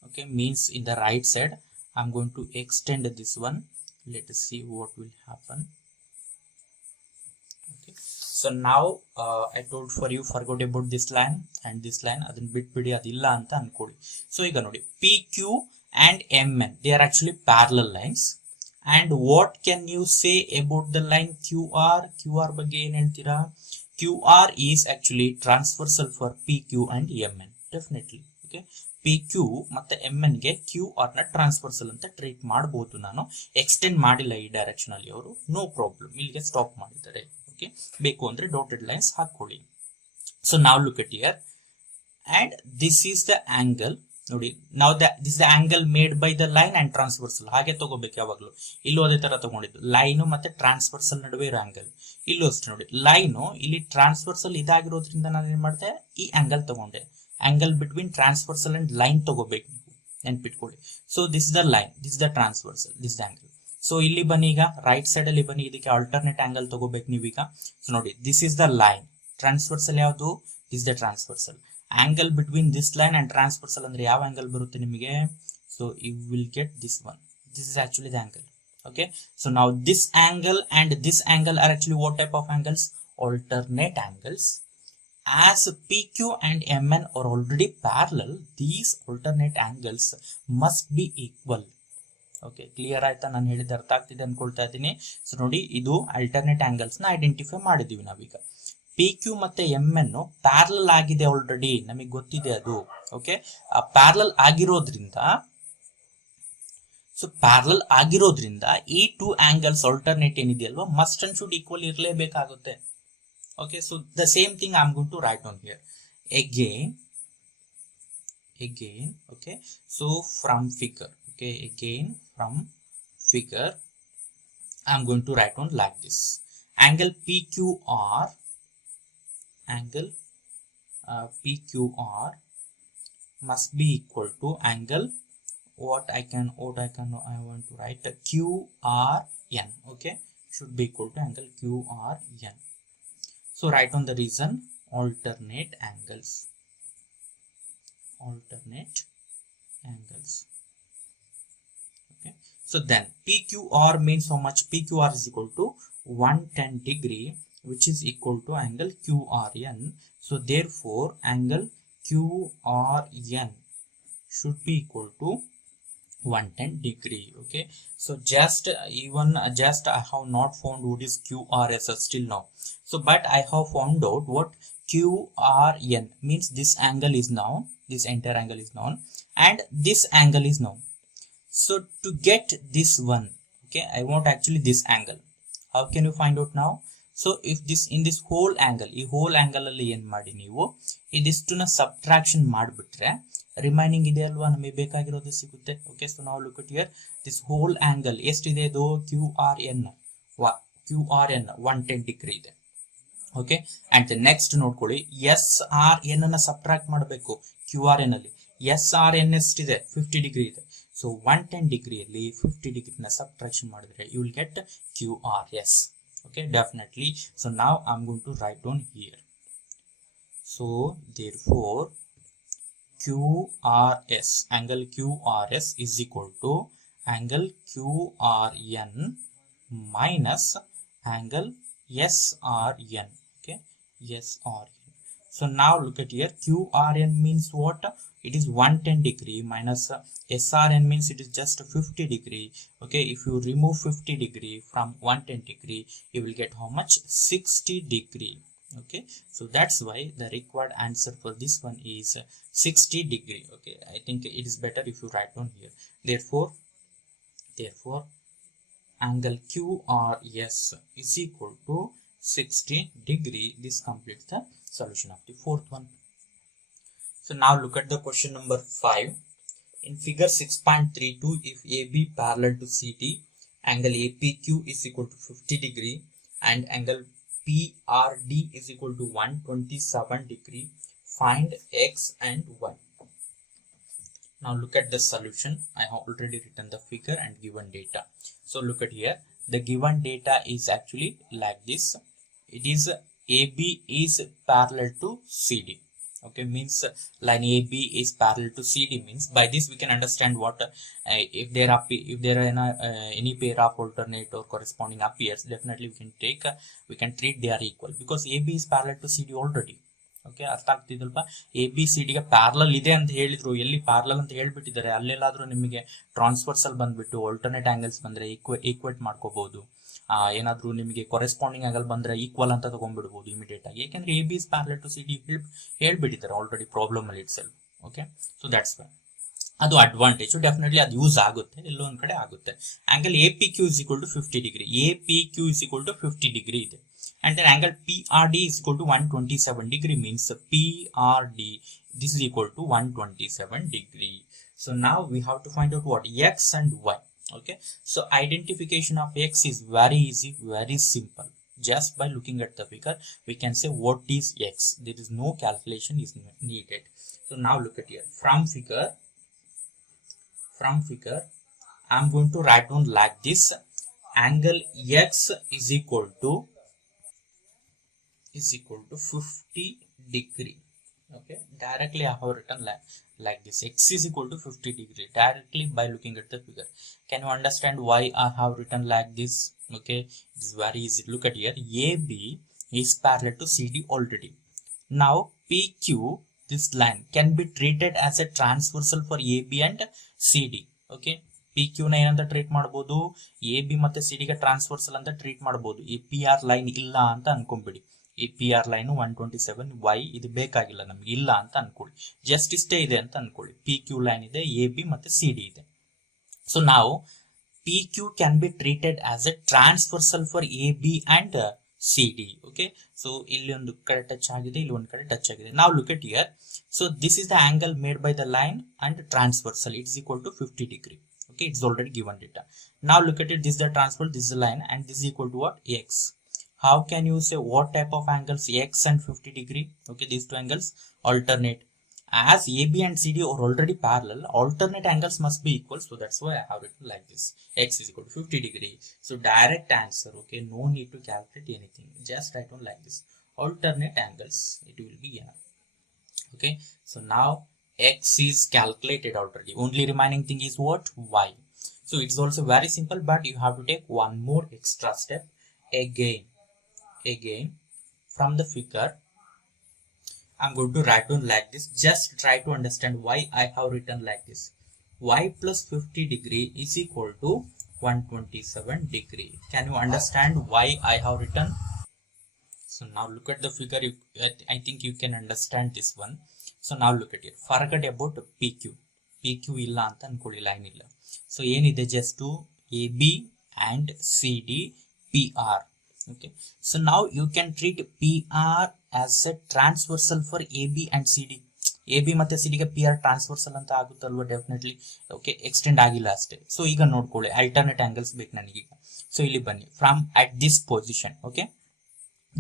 Okay, means in the right side I'm going to extend this one. Let us see what will happen. Okay, so now I told for you forgot about this line and this line. Adin bitbidi adilla anta ankoli. So iga nodi PQ and MN, they are actually parallel lines. And what can you say about the line QR? QR ಬಗ್ಗೆ ಏನು ಹೇಳ್ತೀರಾ? QR is actually transversal for PQ and MN. Definitely. Okay. PQ ಮತ್ತೆ MN ಗೆ QR ನ transversal ಅಂತ treat ಮಾಡಬಹುದು. ನಾನು extend ಮಾಡಿಲ್ಲ ಈ ಡೈರೆಕ್ಷನ್ ಅಲ್ಲಿ ಅವರು. ನೋ ಪ್ರಾಬ್ಲಮ್, ಇಲ್ಲಿಗೆ ಸ್ಟಾಪ್ ಮಾಡಿದ್ದಾರೆ. ಓಕೆ, ಬೇಕು ಅಂದ್ರೆ ಡಾಟೆಡ್ ಲೈನ್ಸ್ ಹಾಕೊಳ್ಳಿ. ಸೊ ನಾವ್ look at here and this is the angle. ನೋಡಿ, ನಾವು this the angle made by the line and transversal. ಹಾಗೆ ತಗೋಬೇಕು ಯಾವಾಗ್ಲೂ. ಇಲ್ಲೂ ಅದೇ ತರ ತಗೊಂಡಿದ್ದು, ಲೈನು ಮತ್ತೆ ಟ್ರಾನ್ಸ್ವರ್ಸಲ್ ನಡುವೆ ಇರೋ ಆಂಗಲ್. ಇಲ್ಲೂ ಅಷ್ಟೇ ನೋಡಿ, ಲೈನು ಇಲ್ಲಿ ಟ್ರಾನ್ಸ್ವರ್ಸಲ್ ಇದಾಗಿರೋದ್ರಿಂದ ನಾನು ಏನ್ ಮಾಡಿದೆ, ಈ ಆಂಗಲ್ ತಗೊಂಡೆ. Angle between transversal and line ತಗೋಬೇಕು ನೀವು, ನೆನ್ಪಿಟ್ಕೊಳ್ಳಿ. So this the line, this the transversal, this the angle. So ಇಲ್ಲಿ ಬನ್ನಿ, ಈಗ ರೈಟ್ ಸೈಡ್ ಅಲ್ಲಿ ಬನ್ನಿ, ಇದಕ್ಕೆ ಆಲ್ಟರ್ನೇಟ್ ಆಂಗಲ್ ತಗೋಬೇಕು ನೀವೀಗ. ಸೊ ನೋಡಿ, this is the line, transversal ಯಾವುದು? This the transversal. Angle between this line and transversal ಅಂದ್ರೆ ಯಾವ ಆಂಗಲ್ ಬರುತ್ತೆ ನಿಮಗೆ? So you will get this one. This is actually the angle. Okay, so now this angle and this angle are actually what type of angles? Alternate angles. As PQ and MN are already parallel, these alternate angles must be equal. Okay, clear ಆಯ್ತಾ? ನಾನು ಹೇಳಿದ ಅರ್ಥ ಆಗ್ತಿದೆ ಅನ್ಕೊಳ್ತಾ ಇದ್ದೀನಿ. So ನೋಡಿ, ಇದು alternate angles ನ identify ಮಾಡಿದೀವಿ ನಾವೀಗ. PQ ಮತ್ತೆ MN ಪ್ಯಾರಲಲ್ ಆಗಿದೆ ಆಲ್ರೆಡಿ, ನಮಗೆ ಗೊತ್ತಿದೆ ಅದು. ಓಕೆ, ಪ್ಯಾರಲಲ್ ಆಗಿರೋದ್ರಿಂದ, ಸೊ ಪ್ಯಾರಲಲ್ ಆಗಿರೋದ್ರಿಂದ ಈ ಟೂ ಆಂಗಲ್ಸ್ ಆಲ್ಟರ್ನೇಟ್ ಏನಿದೆಯಲ್ವಾ, ಮಸ್ಟ್ ಅಂಡ್ ಶುಡ್ ಈಕ್ವಲ್ ಇರಲೇಬೇಕಾಗುತ್ತೆ. Okay, so the same thing I am going to write on here again. Okay, so from figure, okay, again from figure I am going to write on like this. Angle PQR must be equal to angle I want to write QRN. Okay, should be equal to angle QRN. So write on the reason, alternate angles. Okay, so then PQR means how much? PQR is equal to 110 degree, which is equal to angle QRN. So therefore angle QRN should be equal to 110 degree. Okay, so just I have not found what is QRS still now. So but I have found out what QRN means. This angle is known, this entire angle is known, and this angle is known. So to get this one, okay, I want actually this angle. How can you find out now? So if this in this whole angle, ಈ whole angle ಅಲ್ಲಿ ಏನ್ ಮಾಡಿ ನೀವು ಇದಿಷ್ಟನ್ನ subtraction ಮಾಡಿಬಿಟ್ರೆ remaining ಇದೆ ಅಲ್ವಾ, ನಮಗೆ ಬೇಕಾಗಿರೋದು ಸಿಗುತ್ತೆ. ಓಕೆ, ಸೊ ನಾವು look at here, this whole angle ಎಷ್ಟಿದೆ? ಇದು QRN 110 ಡಿಗ್ರಿ ಇದೆ. ಓಕೆ, ಅಂಡ್ ನೆಕ್ಸ್ಟ್ ನೋಡ್ಕೊಳ್ಳಿ, SRN ಅನ್ನ ಸಬ್ಟ್ರಾಕ್ಟ್ ಮಾಡಬೇಕು QRN ಅಲ್ಲಿ. SRN ಎಷ್ಟಿದೆ? 50 ಡಿಗ್ರಿ ಇದೆ. ಸೊ 110 ಡಿಗ್ರಿಯಲ್ಲಿ 50 ಡಿಗ್ರಿನ ಸಬ್ಟ್ರಾಕ್ಷನ್ ಮಾಡಿದ್ರೆ you will get QRS. Okay, definitely. So now I'm going to write down here. So therefore QRS, angle QRS is equal to angle QRN minus angle SRN. Okay, SRN. So now look at here, QRN means what? It is 110 degree minus SRN means it is just 50 degree. Okay, if you remove 50 degree from 110 degree, you will get how much? 60 degree. Okay, so that's why the required answer for this one is 60 degree. Okay, I think it is better if you write down here. Therefore angle QRS is equal to 60 degree. This completes the solution of the fourth one. So now look at the question number 5. In figure 6.32, if AB parallel to CD, angle APQ is equal to 50 degree and angle PRD is equal to 127 degree, find X and Y. Now look at the solution. I have already written the figure and given data. So look at here. The given data is actually like this. It is AB is parallel to CD. Okay, means line AB is parallel to CD, means by this we can understand what if there are any pair of alternate or corresponding appears, definitely we can treat they are equal because AB is parallel to CD already. Okay, ಅರ್ಥ ಆಗ್ತಿದಲ್ಪ. A B C ಡಿಗೆ parallel ಇದೆ ಅಂತ ಹೇಳಿದ್ರು, ಎಲ್ಲಿ parallel ಅಂತ ಹೇಳ್ಬಿಟ್ಟಿದ್ದಾರೆ, ಅಲ್ಲೆಲ್ಲಾದ್ರೂ ನಿಮಗೆ transversal ಬಂದ್ಬಿಟ್ಟು ಆಲ್ಟರ್ನೇಟ್ ಆಂಗಲ್ಸ್ ಬಂದ್ರೆ ಈಕ್ವೇಟ್ ಮಾಡ್ಕೋಬಹುದು. ಏನಾದ್ರೂ ನಿಮಗೆ ಕೊರೆಸ್ಪಾಂಡಿಂಗ್ ಆಂಗಲ್ ಬಂದ್ರೆ ಈಕ್ವಲ್ ಅಂತ ತಗೊಂಡ್ಬಿಡ್ಬೋದು ಇಮಿಡಿಯೇಟ್ ಆಗಿ, ಯಾಕೆಂದ್ರೆ A B is parallel to C D ಹೇಳ್ಬಿಟ್ಟಿದ್ದಾರೆ ಆಲ್ರೆಡಿ ಪ್ರಾಬ್ಲಮ್ ಅಲ್ಲಿ itself. Okay, so that's why ಅದು ಅಡ್ವಾಂಟೇಜ್. ಡೆಫಿನೆಟ್ಲಿ ಅದು ಯೂಸ್ ಆಗುತ್ತೆ, ಎಲ್ಲೋ ಒಂದ್ ಕಡೆ ಆಗುತ್ತೆ. Angle A P Q is equal to 50 degree, A P Q is equal to 50 degree ಇದೆ. And then angle PRD is equal to 127 degree, means PRD this is equal to 127 degree. So now we have to find out what X and Y. Okay, so identification of X is very easy, very simple. Just by looking at the figure we can say what is X. There is no calculation is needed. So now look at here, from figure I am going to write down like this. Angle X is equal to 50 degree. Okay, directly I have written like this. X is equal to 50 degree directly by looking at the figure. Can you understand why I have written like this? Okay, it is very easy. Look at here, AB is parallel to CD already. Now PQ, this line can be treated as a transversal for AB and CD. Okay, PQ ನ ಏನಂತ treat ಮಾಡಬಹುದು, AB ಮತ್ತೆ CD ಗೆ transversal ಅಂತ treat ಮಾಡಬಹುದು. ಈ PR line ಇಲ್ಲ ಅಂತ ಅನ್ಕೊಂಡ್ಬಿಡಿ, ಈ PR ಲೈನ್ 127 Y ಇದು ಬೇಕಾಗಿಲ್ಲ ನಮ್ಗೆ, ಇಲ್ಲ ಅಂತ ಅನ್ಕೊಳ್ಳಿ, ಜಸ್ಟ್ ಇಷ್ಟೇ ಇದೆ ಅಂತ ಅನ್ಕೊಳ್ಳಿ. PQ ಲೈನ್ ಇದೆ, AB ಮತ್ತೆ CD ಇದೆ. ಸೊ ನಾವು PQ can be treated as A transversal for AB and CD. Okay, so ಇಲ್ಲಿ ಒಂದು ಕಡೆ ಟಚ್ ಆಗಿದೆ, ಇಲ್ಲಿ ಒಂದು ಕಡೆ ಟಚ್ ಆಗಿದೆ. ನಾವು look at here. So this is the angle made by the line and transversal, it is equal to 50 degree. Okay, it's already given data. Now look at it, this is the transversal, this is the line, and this is equal to what? X. How can you say what type of angles X and 50 degree? Okay, these two angles alternate. As AB and CD are already parallel, alternate angles must be equal, so that's why I have written like this. X is equal to 50 degree. So direct answer. Okay, no need to calculate anything, just write down like this, alternate angles, it will be enough. Okay, so now X is calculated already, only remaining thing is what? Y. So it's also very simple, but you have to take one more extra step. Again from the figure I'm going to write down like this. Just try to understand why I have written like this. Y plus 50 degree is equal to 127 degree. Can you understand why I have written? So now look at the figure, I think you can understand this one. So now look at it, forget about PQ ಇಲ್ಲ ಅಂತ ಅನ್ಕೊಳ್ಳಿ, line ಇಲ್ಲ. So ಏನಿದೆ, just AB and CD PR. Okay, so now you can treat PR as a transversal for AB and CD. AB ಮತ್ತೆ CD ಗೆ PR transversal ಅಂತ ಆಗುತ್ತಲ್ವಾ, definitely. Okay, extend ಆಗಿಲ್ಲ ಅಷ್ಟೇ. ಸೊ ಈಗ ನೋಡ್ಕೊಳ್ಳಿ, ಅಲ್ಟರ್ನೇಟ್ ಆಂಗಲ್ಸ್ ಬೇಕು ನನಗೀಗ. ಸೊ ಇಲ್ಲಿ ಬನ್ನಿ, from at this position. Okay,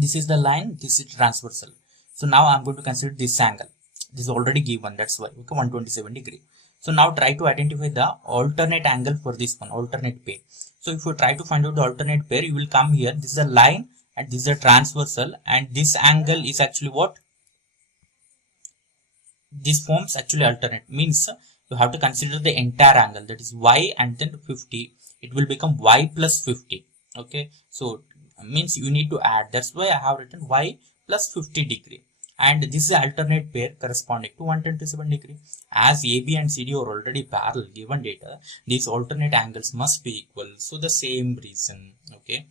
this is the line, this is transversal. So now I am going to consider this angle. This is already given, that's why. Okay, 127 degree. So now try to identify the alternate angle for this one, alternate pair. So if you try to find out the alternate pair, you will come here, this is a line and this is a transversal, and this angle is actually what? This forms actually alternate, means you have to consider the entire angle, that is Y and then 50. It will become Y plus 50. Okay, so means you need to add, that's why I have written Y plus 50 degree. and this is alternate pair corresponding to 127 degree. As AB and CD are already parallel given data, these alternate angles must be equal. So the same reason, okay,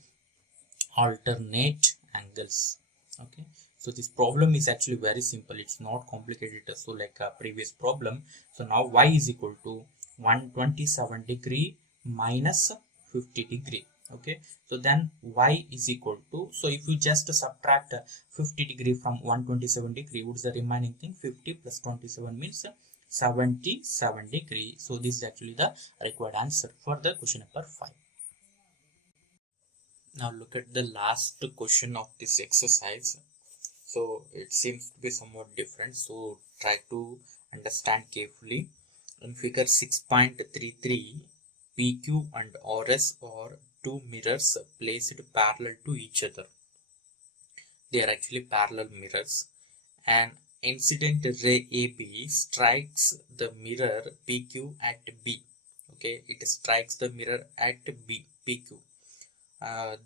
alternate angles. Okay, so this problem is actually very simple, it's not complicated so like a previous problem. So now y is equal to 127 degree minus 50 degree. Okay, so then y is equal to, so if you just subtract 50 degree from 127 degree, what's the remaining thing? 50 plus 27 means 77 degree. So this is actually the required answer for the question number 5. Now look at the last question of this exercise. So it seems to be somewhat different, so try to understand carefully. In figure 6.33, PQ and RS are two mirrors placed parallel to each other. They are actually parallel mirrors. An incident ray AB strikes the mirror PQ at B. Okay, it strikes the mirror at B, PQ.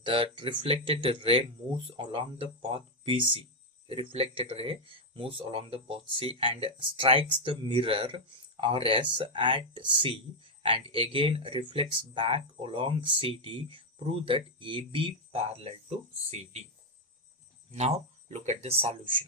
The reflected ray moves along the path BC. The reflected ray moves along the path C and strikes the mirror RS at C and again reflects back along CD. Prove that AB parallel to CD. Now look at the solution.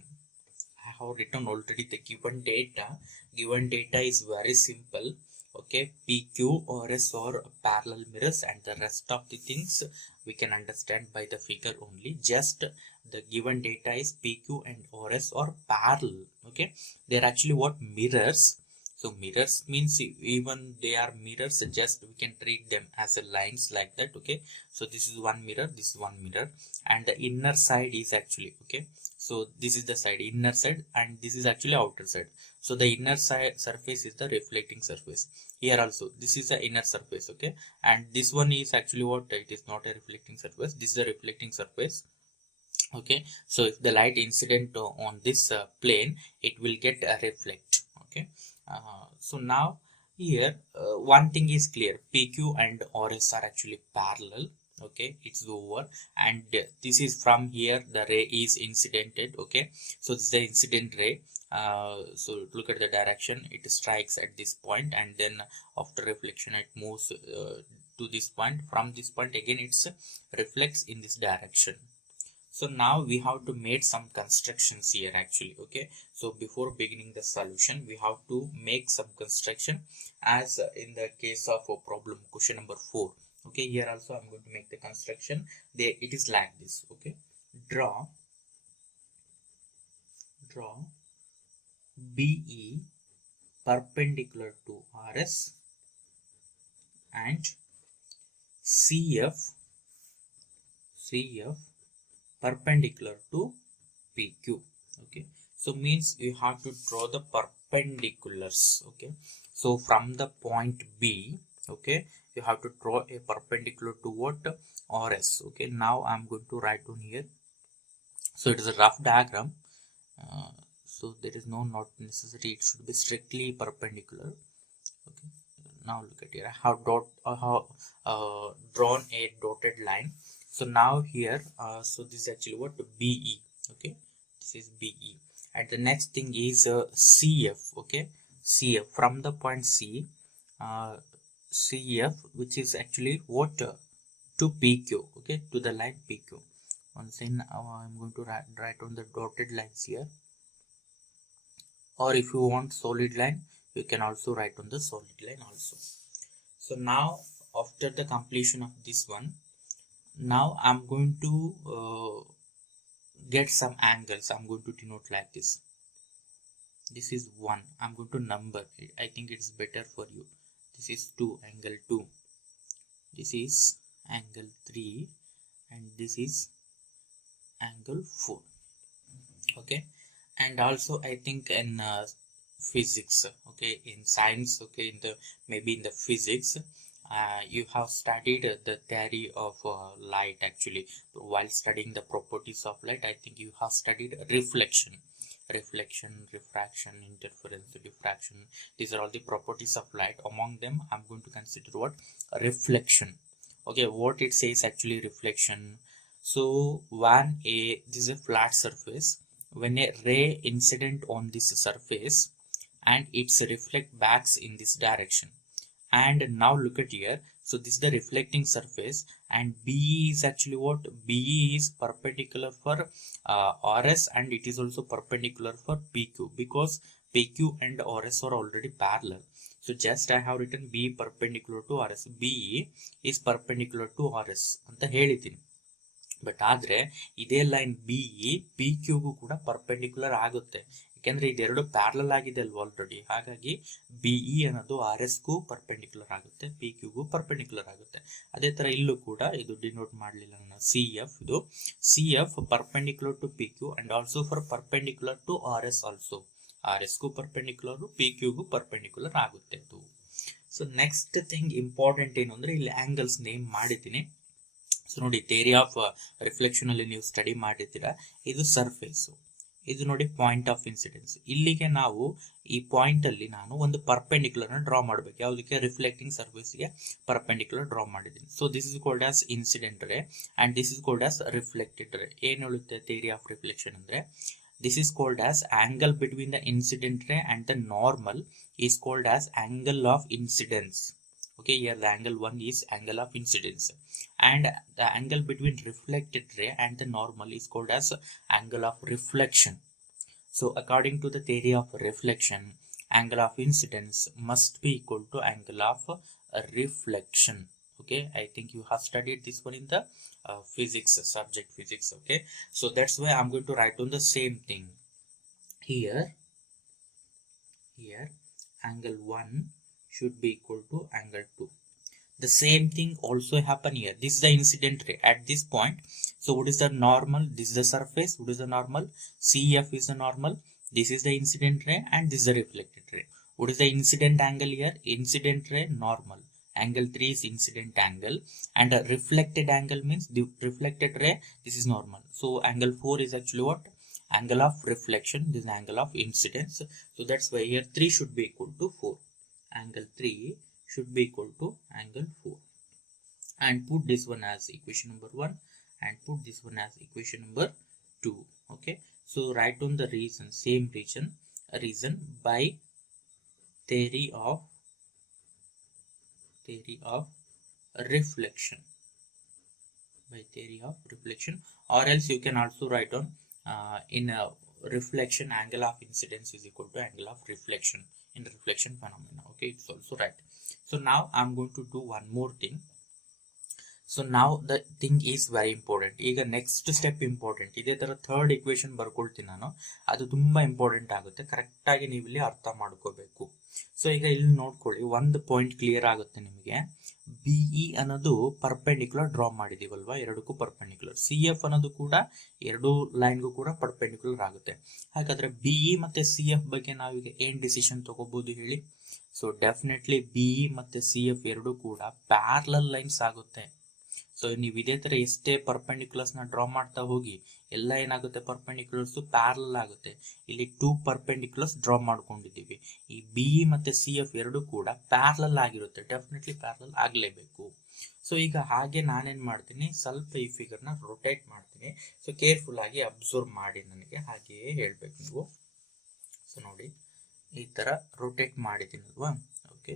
I have written already the given data. Given data is very simple. Okay, PQ, RS or parallel mirrors, and the rest of the things we can understand by the figure only. Just the given data is PQ and RS or parallel. Okay, they are actually what? Mirrors. So mirrors means even they are mirrors, just we can treat them as a lines like that. Okay, so this is one mirror, this is one mirror, and the inner side is actually, okay, so this is the side, inner side, and this is actually outer side. So the inner side surface is the reflecting surface. Here also this is the inner surface, okay, and this one is actually what? It is not a reflecting surface, this is a reflecting surface. Okay, so if the light incident on this plane, it will get a reflect. Okay, so now here one thing is clear, PQ and RS are actually parallel. Okay, it's over, and this is from here the ray is incidented. Okay, so this is the incident ray. So look at the direction, it strikes at this point, and then after reflection it moves to this point. From this point again it's reflects in this direction. So now we have to make some constructions here actually. Okay, so before beginning the solution we have to make some construction, as in the case of a problem question number 4. Okay, here also I'm going to make the construction. It is like this. Okay, draw BE perpendicular to RS and CF perpendicular to PQ. Okay, so means you have to draw the perpendiculars. Okay, so from the point B, okay, you have to draw a perpendicular to what? RS. Okay, now I'm going to write on here. So it is a rough diagram. So there is not necessary, it should be strictly perpendicular. Okay, now look at here, I have drawn a dotted line. So now here so this is actually what? BE. Okay, this is BE, and the next thing is CF. Okay, CF from the point C, CF, which is actually what? To PQ. Okay, to the line PQ. Once in I'm going to write on the dotted lines here, or if you want solid line you can also write on the solid line also. So now after the completion of this one, now I'm going to get some angles. I'm going to denote like this. This is 1. I'm going to number it. I think it's better for you. This is 2, angle 2. This is angle 3, and this is angle 4. Okay, and also I think in physics, okay, in science, okay, in the maybe in the physics, you have studied the theory of light actually. While studying the properties of light, I think you have studied reflection, refraction, interference, diffraction. These are all the properties of light. Among them I'm going to consider what? Reflection. Okay, what it says actually reflection. So this is a flat surface. when a ray incident on this surface and it's reflect backs in this direction. And now look at here, so this is the reflecting surface, and BE is actually what? BE is perpendicular for RS, and it is also perpendicular for PQ, because PQ and RS are already parallel. So just I have written BE perpendicular to RS. BE is perpendicular to RS ಅಂತ ಹೇಳಿದ್ದೀನಿ. But ಆದ್ರೆ ಇದೇ line BE PQಗೂ ಕೂಡ perpendicular ಆಗುತ್ತೆ, ಯಾಕೆಂದ್ರೆ ಇದೆರಡು parallel ಆಗಿದೆ ಅಲ್ವಾ ಆಲ್ರೆಡಿ. ಹಾಗಾಗಿ BE ಅನ್ನೋದು RS ಗೂ ಪರ್ಪೆಂಡಿಕ್ಯುಲರ್ ಆಗುತ್ತೆ, PQಗೂ ಪರ್ಪೆಂಡಿಕ್ಯುಲರ್ ಆಗುತ್ತೆ. ಅದೇ ತರ ಇಲ್ಲೂ ಕೂಡ ಇದು ಡಿನೋಟ್ ಮಾಡಲಿಲ್ಲ ನಾನು, CF, ಇದು CF perpendicular to PQ and also for perpendicular to RS also. RS ಗೂ ಪರ್ಪೆಂಡಿಕ್ಯುಲರ್, PQಗೂ ಪರ್ಪೆಂಡಿಕ್ಯುಲರ್ ಆಗುತ್ತೆ ಅದು. ಸೊ ನೆಕ್ಸ್ಟ್ ಥಿಂಗ್ ಇಂಪಾರ್ಟೆಂಟ್ ಏನು ಅಂದ್ರೆ ಇಲ್ಲಿ ಆಂಗಲ್ಸ್ ನೇಮ್ ಮಾಡಿದ್ದೀನಿ. ಸೊ ನೋಡಿ, ಥಿಯರಿ ಆಫ್ ರಿಫ್ಲೆಕ್ಷನ್ ಅಲ್ಲಿ ನೀವು ಸ್ಟಡಿ ಮಾಡಿರ್ತೀರಾ, ಇದು ಸರ್ಫೇಸ್, ಇದು ನೋಡಿ ಪಾಯಿಂಟ್ ಆಫ್ ಇನ್ಸಿಡೆನ್ಸ್. ಇಲ್ಲಿಗೆ ನಾವು ಈ ಪಾಯಿಂಟ್ ಅಲ್ಲಿ ನಾನು ಒಂದು ಪರ್ಪೆಂಡಿಕ್ಯುಲರ್ ನ ಡ್ರಾ ಮಾಡಬೇಕು. ಯಾವುದಕ್ಕೆ? ರಿಫ್ಲೆಕ್ಟಿಂಗ್ ಸರ್ಫೇಸ್ ಗೆ ಪರ್ಪೆಂಡಿಕ್ಯುಲರ್ ಡ್ರಾ ಮಾಡಿದ್ದೀನಿ. So this is called as incident ರೇ and this is called as reflected ರೇ. ಏನ್ ಹೇಳುತ್ತೆ ಥಿಯರಿ ಆಫ್ ರಿಫ್ಲೆಕ್ಷನ್ ಅಂದ್ರೆ, this is called as angle between the incident ray and the normal is called as angle of incidence. Okay, here the angle 1 is angle of incidence, and the angle between reflected ray and the normal is called as angle of reflection. So according to the theory of reflection, angle of incidence must be equal to angle of reflection. Okay, I think you have studied this one in the physics, subject physics. Okay, so that's why I'm going to write on the same thing here. Angle 1 should be equal to angle 2. The same thing also happen here. This is the incident ray at this point. So what is the normal? This is the surface. What is the normal? CF is the normal. This is the incident ray and this is the reflected ray. What is the incident angle here? Incident ray normal. Angle 3 is incident angle, and a reflected angle means the reflected ray, this is normal. So angle 4 is actually what? Angle of reflection. This is angle of incidence. So that's why here 3 should be equal to 4. Angle 3 should be equal to angle 4. And put this one as equation number 1 and put this one as equation number 2. Okay, so write on the reason, same reason by theory of reflection, by theory of reflection, or else you can also write on in a reflection angle of incidence is equal to angle of reflection in reflection phenomena. Okay, it's also right. So now I'm going to do one more thing. So now the thing is very important. ಈಗ next step important. ಇದೇ ತರ third equation ಬರ್ಕೊಳ್ತೀನಿ ನಾನು, ಅದು ತುಂಬಾ important ಆಗುತ್ತೆ. Correct ಆಗಿ ನೀವು ಇಲ್ಲಿ ಅರ್ಥ ಮಾಡ್ಕೋಬೇಕು. ಸೊ ಈಗ ಇಲ್ಲಿ ನೋಡ್ಕೊಳ್ಳಿ, ಒಂದು ಪಾಯಿಂಟ್ ಕ್ಲಿಯರ್ ಆಗುತ್ತೆ ನಿಮಗೆ. BE ಅನ್ನೋದು ಪರ್ಪೆಂಡಿಕ್ಯುಲರ್ ಡ್ರಾ ಮಾಡಿದೀವಲ್ವಾ, ಎರಡಕ್ಕೂ ಪರ್ಪೆಂಡಿಕ್ಯುಲರ್. CF ಅನ್ನೋದು ಕೂಡ ಎರಡು ಲೈನ್ಗೂ ಕೂಡ ಪರ್ಪೆಂಡಿಕ್ಯುಲರ್ ಆಗುತ್ತೆ. ಹಾಗಾದ್ರೆ BE ಮತ್ತೆ CF ಬಗ್ಗೆ ನಾವೀಗ ಏನ್ ಡಿಸಿಷನ್ ತಗೋಬಹುದು ಹೇಳಿ? ಸೊ ಡೆಫಿನೆಟ್ಲಿ BE ಮತ್ತೆ CF ಎರಡು ಕೂಡ ಪ್ಯಾರಲಲ್ ಲೈನ್ಸ್ ಆಗುತ್ತೆ. ಸೊ ನೀವು ಇದೇ ತರ ಎಷ್ಟೇ ಪರ್ಪೆಂಡಿಕ್ಯುಲರ್ಸ್ ನ ಡ್ರಾ ಮಾಡ್ತಾ ಹೋಗಿ, ಎಲ್ಲ ಏನಾಗುತ್ತೆ? ಪರ್ಪೆಂಡಿಕ್ಯುಲರ್ಸ್ ಪ್ಯಾರಲಲ್ ಆಗುತ್ತೆ. ಇಲ್ಲಿ 2 ಪರ್ಪೆಂಡಿಕ್ಯುಲರ್ಸ್ ಡ್ರಾ ಮಾಡ್ಕೊಂಡಿದ್ದೀವಿ. ಈ BE ಮತ್ತೆ CF ಎರಡು ಕೂಡ ಪ್ಯಾರಲಲ್ ಆಗಿರುತ್ತೆ, ಡೆಫಿನೆಟ್ಲಿ ಪ್ಯಾರಲಲ್ ಆಗಲೇಬೇಕು. ಸೊ ಈಗ ಹಾಗೆ ನಾನೇನ್ ಮಾಡ್ತೀನಿ, ಸ್ವಲ್ಪ ಈ ಫಿಗರ್ ನ ರೊಟೇಟ್ ಮಾಡ್ತೀನಿ. ಸೊ ಕೇರ್ಫುಲ್ ಆಗಿ ಅಬ್ಸರ್ವ್ ಮಾಡಿ, ನನಗೆ ಹಾಗೆಯೇ ಹೇಳ್ಬೇಕು ನೀವು. ಸೊ ನೋಡಿ, ಈ ತರ ರೊಟೇಟ್ ಮಾಡಿದ್ದೀನಿ ಅಲ್ವಾ? ಓಕೆ,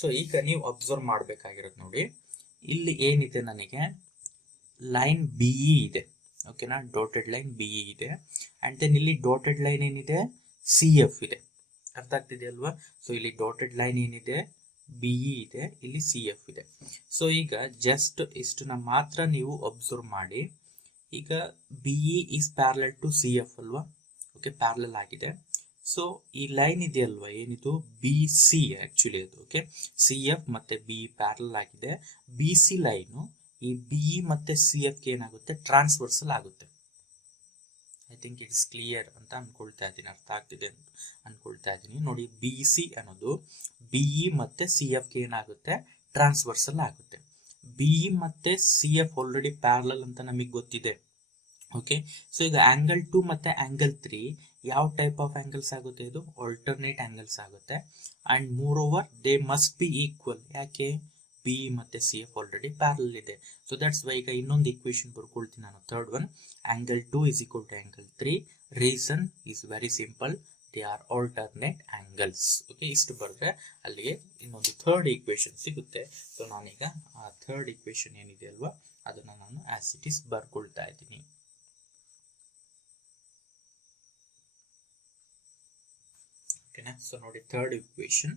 ಸೊ ಈಗ ನೀವು ಅಬ್ಸರ್ವ್ ಮಾಡ್ಬೇಕಾಗಿರೋದು ನೋಡಿ, ಇಲ್ಲಿ ಏನಿದೆ, ನನಗೆ ಲೈನ್ BE ಇದೆ. ಓಕೆನಾ, ಡಾಟೆಡ್ ಲೈನ್ BE ಇದೆ. ಅಂಡ್ ದೆನ್ ಇಲ್ಲಿ ಡಾಟೆಡ್ ಲೈನ್ ಏನಿದೆ? CF ಇದೆ. ಅರ್ಥ ಆಗ್ತಿದೆ ಅಲ್ವಾ? ಸೊ ಇಲ್ಲಿ ಡಾಟೆಡ್ ಲೈನ್ ಏನಿದೆ? BE ಇದೆ, ಇಲ್ಲಿ CF ಇದೆ. ಸೊ ಈಗ ಜಸ್ಟ್ ಇಷ್ಟನ್ನ ಮಾತ್ರ ನೀವು ಅಬ್ಸರ್ವ್ ಮಾಡಿ. ಈಗ BE is parallel to CF ಅಲ್ವಾ? ಓಕೆ, ಪ್ಯಾರಲಲ್ ಆಗಿದೆ. ಸೊ ಈ ಲೈನ್ ಇದೆಯಲ್ವಾ, ಏನಿದು? BC ಆಕ್ಚುಲಿ ಅದು. ಓಕೆ, CF ಮತ್ತೆ BE ಪ್ಯಾರಲಲ್ ಆಗಿದೆ. BC ಲೈನು ಈ BE ಮತ್ತೆ CF ಗೆ ಏನಾಗುತ್ತೆ? ಟ್ರಾನ್ಸ್ವರ್ಸಲ್ ಆಗುತ್ತೆ. ಐ ಥಿಂಕ್ ಇಟ್ಸ್ ಕ್ಲಿಯರ್ ಅಂತ ಅನ್ಕೊಳ್ತಾ ಇದ್ದೀನಿ, ಅರ್ಥ ಆಗ್ತಿದೆ ಅಂತ ಅನ್ಕೊಳ್ತಾ ಇದ್ದೀನಿ. ನೋಡಿ, BC ಅನ್ನೋದು BE ಮತ್ತೆ CF ಗೆ ಏನಾಗುತ್ತೆ? ಟ್ರಾನ್ಸ್ವರ್ಸಲ್ ಆಗುತ್ತೆ. BE ಮತ್ತೆ CF ಆಲ್ರೆಡಿ ಪ್ಯಾರಲಲ್ ಅಂತ ನಮಗೆ ಗೊತ್ತಿದೆ. ಓಕೆ, ಸೊ ಈಗ ಆಂಗಲ್ 2 ಮತ್ತೆ ಆಂಗಲ್ 3 ಯಾವ ಟೈಪ್ ಆಫ್ ಆಂಗಲ್ಸ್ ಆಗುತ್ತೆ? ಇದು ಆಲ್ಟರ್ನೇಟ್ ಆಂಗಲ್ಸ್ ಆಗುತ್ತೆ. And more over they must be equal. ಯಾಕೆ? ಬಿ ಮತ್ತೆ ಸಿ ಎಫ್ ಆಲ್ರೆಡಿ ಪ್ಯಾರಲ್ ಇದೆ. ಸೊ ದಟ್ಸ್ ವೈ ಈಗ ಇನ್ನೊಂದು ಈಕ್ವೇಶನ್ ಬರ್ಕೊಳ್ತೀನಿ ನಾನು. Third one, angle 2 is equal to angle 3. Reason is very simple, they are alternate angles. Okay, ಇಷ್ಟು ಬರೆದ್ರೆ ಅಲ್ಲಿಗೆ ಇನ್ನೊಂದು ಥರ್ಡ್ ಈಕ್ವೇಶನ್ ಸಿಗುತ್ತೆ. ಸೊ ನಾನೀಗ ಆ ಥರ್ಡ್ ಈಕ್ವೇಶನ್ ಏನಿದೆ ಅಲ್ವಾ ಅದನ್ನ ನಾನು ಆಸ್ ಇಟ್ ಈಸ್ ಬರ್ಕೊಳ್ತಾ ಇದ್ದೀನಿ. ಓಕೆನಾ? ಸೊ ನೋಡಿ, third equation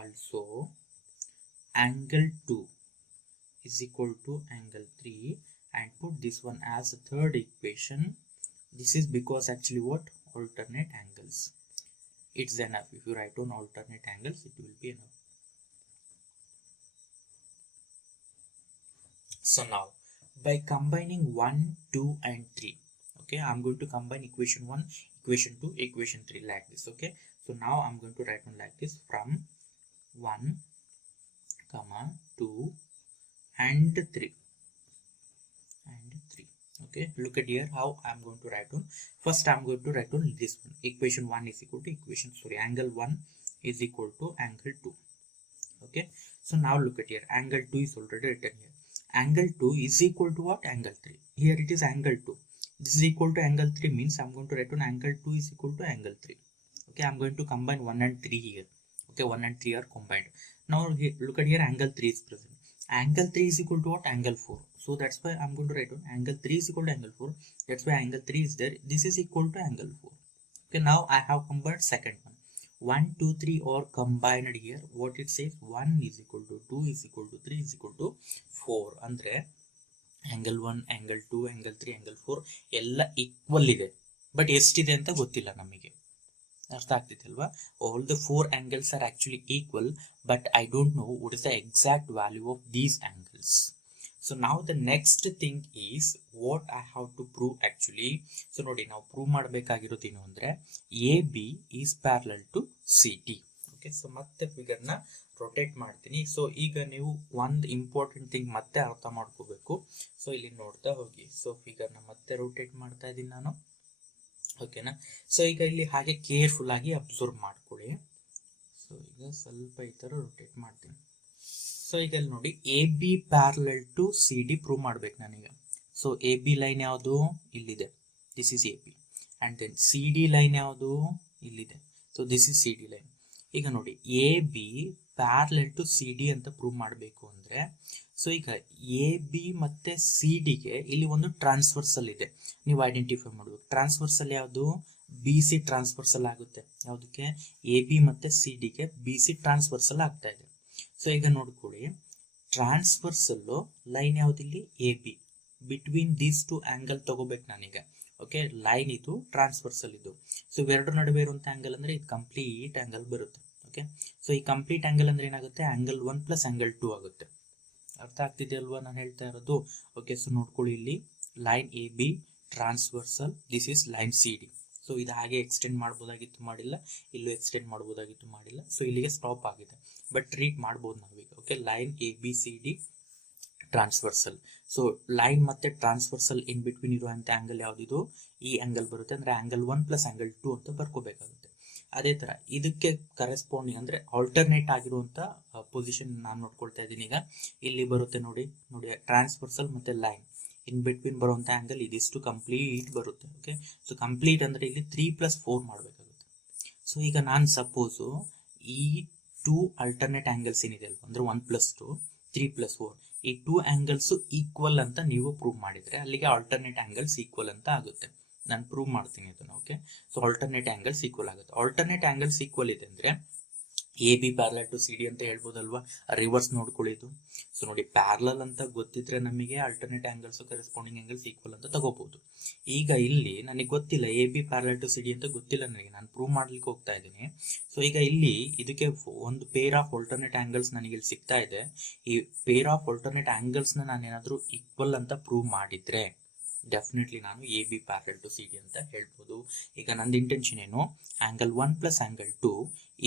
also angle 2 is equal to angle 3, and put this one as a third equation. This is because actually what? Alternate angles. It's enough. If you write on alternate angles, it will be enough. So now, by combining 1, 2 and 3, okay, I'm going to combine equation 1, equation 2, equation 3 like this. Okay, so now I'm going to write on like this: from 1, 2 and 3 and 3. Okay, look at here how I'm going to write on. First I'm going to write on this one. Equation 1 is equal to angle 1 is equal to angle 2. Okay, so now look at here, angle 2 is already written here. Angle 2 is equal to what? Angle 3. Here it is angle 2. This is equal to angle 3 means I'm going to write on angle 2 is equal to angle 3. Okay, I'm going to combine 1 and 3 here. Okay, 1 and 3 are combined. Now here, look at here, angle 3 is present. Angle 3 is equal to what? Angle 4. So that's why I'm going to write on angle 3 is equal to angle 4. That's why angle 3 is there. This is equal to angle 4. Okay, now I have combined second one. 1, 2, 3 are combined here. What it says? 1 is equal to 2 is equal to 3 is equal to 4. Andre angle 1, angle 2, angle 3, angle 4 ಎಲ್ಲ equal ಇದೆ. But ಎಷ್ಟಿದೆ ಅಂತ ಗೊತ್ತಿಲ್ಲ ನಮಗೆ. ಅರ್ಥ ಆಗ್ತಿದೆಯಲ್ವಾ? All the 4 angles are actually equal, but I don't know what is the exact value of these angles. So now the next thing is what I have to prove actually. So ನೋಡಿ, ನಾವು prove ಮಾಡಬೇಕಾಗಿರೋದು ಏನು ಅಂದ್ರೆ AB is parallel to CD. Okay, so ಮತ್ತೆ figure ನ rotate ಮಾಡ್ತೀನಿ. So ಈಗ ನೀವು ಒಂದು ಇಂಪಾರ್ಟೆಂಟ್ ಥಿಂಗ್ ಮತ್ತೆ ಅರ್ಥ ಮಾಡ್ಕೋಬೇಕು. ಸೊ ಇಲ್ಲಿ ನೋಡ್ತಾ ಹೋಗಿ. ಸೊ ಫಿಗರ್ ನ ಮತ್ತೆ ರೊಟೇಟ್ ಮಾಡ್ತಾ ಇದ್ದೀನಿ ನಾನು. ಓಕೆನಾ? ಸೊ ಈಗ ಇಲ್ಲಿ ಹಾಗೆ ಕೇರ್ಫುಲ್ ಆಗಿ ಅಬ್ಸರ್ವ್ ಮಾಡ್ಕೊಳ್ಳಿ. ಸೊ ಈಗ ಸ್ವಲ್ಪ ಈ ತರ ರೊಟೇಟ್ ಮಾಡ್ತೀನಿ. ಸೊ ಈಗ ಇಲ್ಲಿ ನೋಡಿ, A B parallel to C D prove ಮಾಡ್ಬೇಕು ನಾನೀಗ. ಸೊ ಎ ಬಿ ಲೈನ್ ಯಾವುದು? ಇಲ್ಲಿದೆ, this is A B. And then C D line ಯಾವುದು? ಇಲ್ಲಿದೆ. So this is C D line. ಈಗ ನೋಡಿ, A B parallel to C D ಅಂತ prove ಮಾಡಬೇಕು ಅಂದ್ರೆ, ಸೊ ಈಗ ಎ ಬಿ ಮತ್ತೆ ಸಿ ಡಿಗೆ ಇಲ್ಲಿ ಒಂದು ಟ್ರಾನ್ಸ್ಫರ್ಸಲ್ ಇದೆ, ನೀವು ಐಡೆಂಟಿಫೈ ಮಾಡಬೇಕು. ಟ್ರಾನ್ಸ್ಫರ್ಸಲ್ ಯಾವುದು? ಬಿ ಸಿ ಟ್ರಾನ್ಸ್ಫರ್ಸಲ್ ಆಗುತ್ತೆ. ಯಾವುದಕ್ಕೆ? ಎ ಬಿ ಮತ್ತೆ ಸಿ ಡಿಗೆ ಬಿ ಸಿ ಟ್ರಾನ್ಸ್ಫರ್ಸಲ್ ಆಗ್ತಾ ಇದೆ. ಸೊ ಈಗ ನೋಡ್ಕೊಳ್ಳಿ, ಟ್ರಾನ್ಸ್ಫರ್ಸಲ್ ಲೈನ್ ಯಾವ್ದಿಲ್ಲಿ? A B. Between these two angle ತಗೋಬೇಕು ನಾನೀಗ. ಓಕೆ, ಲೈನ್ ಇದು, ಟ್ರಾನ್ಸ್ಫರ್ಸಲ್ ಇದು. ಸೊ ಇವೆರಡರ ನಡುವೆ ಇರುವಂತ ಆಂಗಲ್ ಅಂದ್ರೆ ಇದು ಕಂಪ್ಲೀಟ್ ಆಂಗಲ್ ಬರುತ್ತೆ. ಓಕೆ, ಸೊ ಈ ಕಂಪ್ಲೀಟ್ ಆಂಗಲ್ ಅಂದ್ರೆ ಏನಾಗುತ್ತೆ? ಆಂಗಲ್ 1 ಪ್ಲಸ್ ಆಂಗಲ್ 2 ಆಗುತ್ತೆ. ಅರ್ಥ ಆಗ್ತಿದೆಯಲ್ವಾ ನಾನು ಹೇಳ್ತಾ ಇರೋದು? ಓಕೆ, ಸೊ ನೋಡ್ಕೊಳ್ಳಿ, ಇಲ್ಲಿ line A B transversal, this is line C D. So ಇದು ಹಾಗೆ ಎಕ್ಸ್ಟೆಂಡ್ ಮಾಡ್ಬೋದಾಗಿತ್ತು, ಮಾಡಿಲ್ಲ. ಇಲ್ಲೂ ಎಕ್ಸ್ಟೆಂಡ್ ಮಾಡ್ಬೋದಾಗಿತ್ತು, ಮಾಡಿಲ್ಲ. ಸೊ ಇಲ್ಲಿಗೆ ಸ್ಟಾಪ್ ಆಗಿದೆ, ಬಟ್ ಟ್ರೀಟ್ ಮಾಡ್ಬೋದು ನಾವೀಗ. Okay, line A B C D transversal. So line ಮತ್ತೆ ಟ್ರಾನ್ಸ್ವರ್ಸಲ್ ಇನ್ ಬಿಟ್ವೀನ್ ಇರುವಂತ ಆಂಗಲ್ ಯಾವ್ದಿದು? ಈ ಆಂಗಲ್ ಬರುತ್ತೆ. ಅಂದ್ರೆ ಆಂಗಲ್ 1 ಪ್ಲಸ್ ಆಂಗಲ್ 2 ಅಂತ ಬರ್ಕೋಬೇಕಾಗುತ್ತೆ. ಅದೇ ತರ ಇದಕ್ಕೆ ಕರೆಸ್ಪಾಂಡಿಂಗ್ ಅಂದ್ರೆ ಆಲ್ಟರ್ನೇಟ್ ಆಗಿರುವಂತ ಪೊಸಿಷನ್ ನಾನು ನೋಡ್ಕೊಳ್ತಾ ಇದ್ದೀನಿ. ಈಗ ಇಲ್ಲಿ ಬರುತ್ತೆ ನೋಡಿ, ಟ್ರಾನ್ಸ್ವರ್ಸಲ್ ಮತ್ತೆ ಲೈನ್ ಇನ್ ಬಿಟ್ವೀನ್ ಬರುವಂತ ಆಂಗಲ್ ಇದಿಷ್ಟು ಕಂಪ್ಲೀಟ್ ಬರುತ್ತೆ. ಓಕೆ, ಸೊ ಕಂಪ್ಲೀಟ್ ಅಂದ್ರೆ ಇಲ್ಲಿ 3 ಪ್ಲಸ್ 4 ಮಾಡಬೇಕಾಗುತ್ತೆ. ಸೊ ಈಗ ನಾನು ಸಪೋಸು ಈ 2 ಅಲ್ಟರ್ನೇಟ್ ಆಂಗಲ್ಸ್ ಏನಿದೆ ಅಲ್ವಾ, ಅಂದ್ರೆ 1 ಪ್ಲಸ್ 2, 3 ಪ್ಲಸ್ 4, ಈ 2 ಆಂಗಲ್ಸ್ ಈಕ್ವಲ್ ಅಂತ ನೀವು ಪ್ರೂವ್ ಮಾಡಿದ್ರೆ ಅಲ್ಲಿಗೆ ಆಲ್ಟರ್ನೇಟ್ ಆಂಗಲ್ಸ್ ಈಕ್ವಲ್ ಅಂತ ಆಗುತ್ತೆ. ನಾನು ಪ್ರೂವ್ ಮಾಡ್ತೀನಿ ಇದನ್ನ. Okay, so alternate angles equal ಆಗುತ್ತೆ. ಆಲ್ಟರ್ನೇಟ್ ಆಂಗಲ್ಸ್ ಈಕ್ವಲ್ ಇದೆ ಅಂದ್ರೆ A B parallel to C D ಅಂತ ಹೇಳ್ಬೋದಲ್ವಾ? ರಿವರ್ಸ್ ನೋಡ್ಕೊಳ್ಳಿದ್ದು. ಸೊ ನೋಡಿ, ಪ್ಯಾರಲಲ್ ಅಂತ ಗೊತ್ತಿದ್ರೆ ನಮಗೆ alternate angles corresponding angles equal ಅಂತ ತಗೋಬಹುದು. ಈಗ ಇಲ್ಲಿ ನನಗೆ ಗೊತ್ತಿಲ್ಲ, A B parallel to C D ಅಂತ ಗೊತ್ತಿಲ್ಲ ನನಗೆ, ನಾನು ಪ್ರೂವ್ ಮಾಡ್ಲಿಕ್ಕೆ ಹೋಗ್ತಾ ಇದ್ದೀನಿ. ಸೊ ಈಗ ಇಲ್ಲಿ ಇದಕ್ಕೆ ಒಂದು ಪೇರ್ ಆಫ್ ಆಲ್ಟರ್ನೇಟ್ ಆಂಗಲ್ಸ್ ನನಗೆ ಇಲ್ಲಿ ಸಿಗ್ತಾ ಇದೆ. ಈ ಪೇರ್ ಆಫ್ ಆಲ್ಟರ್ನೇಟ್ ಆಂಗಲ್ಸ್ ನ ನಾನು ಏನಾದ್ರೂ ಈಕ್ವಲ್ ಅಂತ ಪ್ರೂವ್ ಮಾಡಿದ್ರೆ ಡೆಫಿನೆಟ್ಲಿ ನಾನು A B parallel to C D ಅಂತ ಹೇಳ್ಬೋದು. ಈಗ ನಂದು ಇಂಟೆನ್ಷನ್ ಏನು? Angle 1 plus angle 2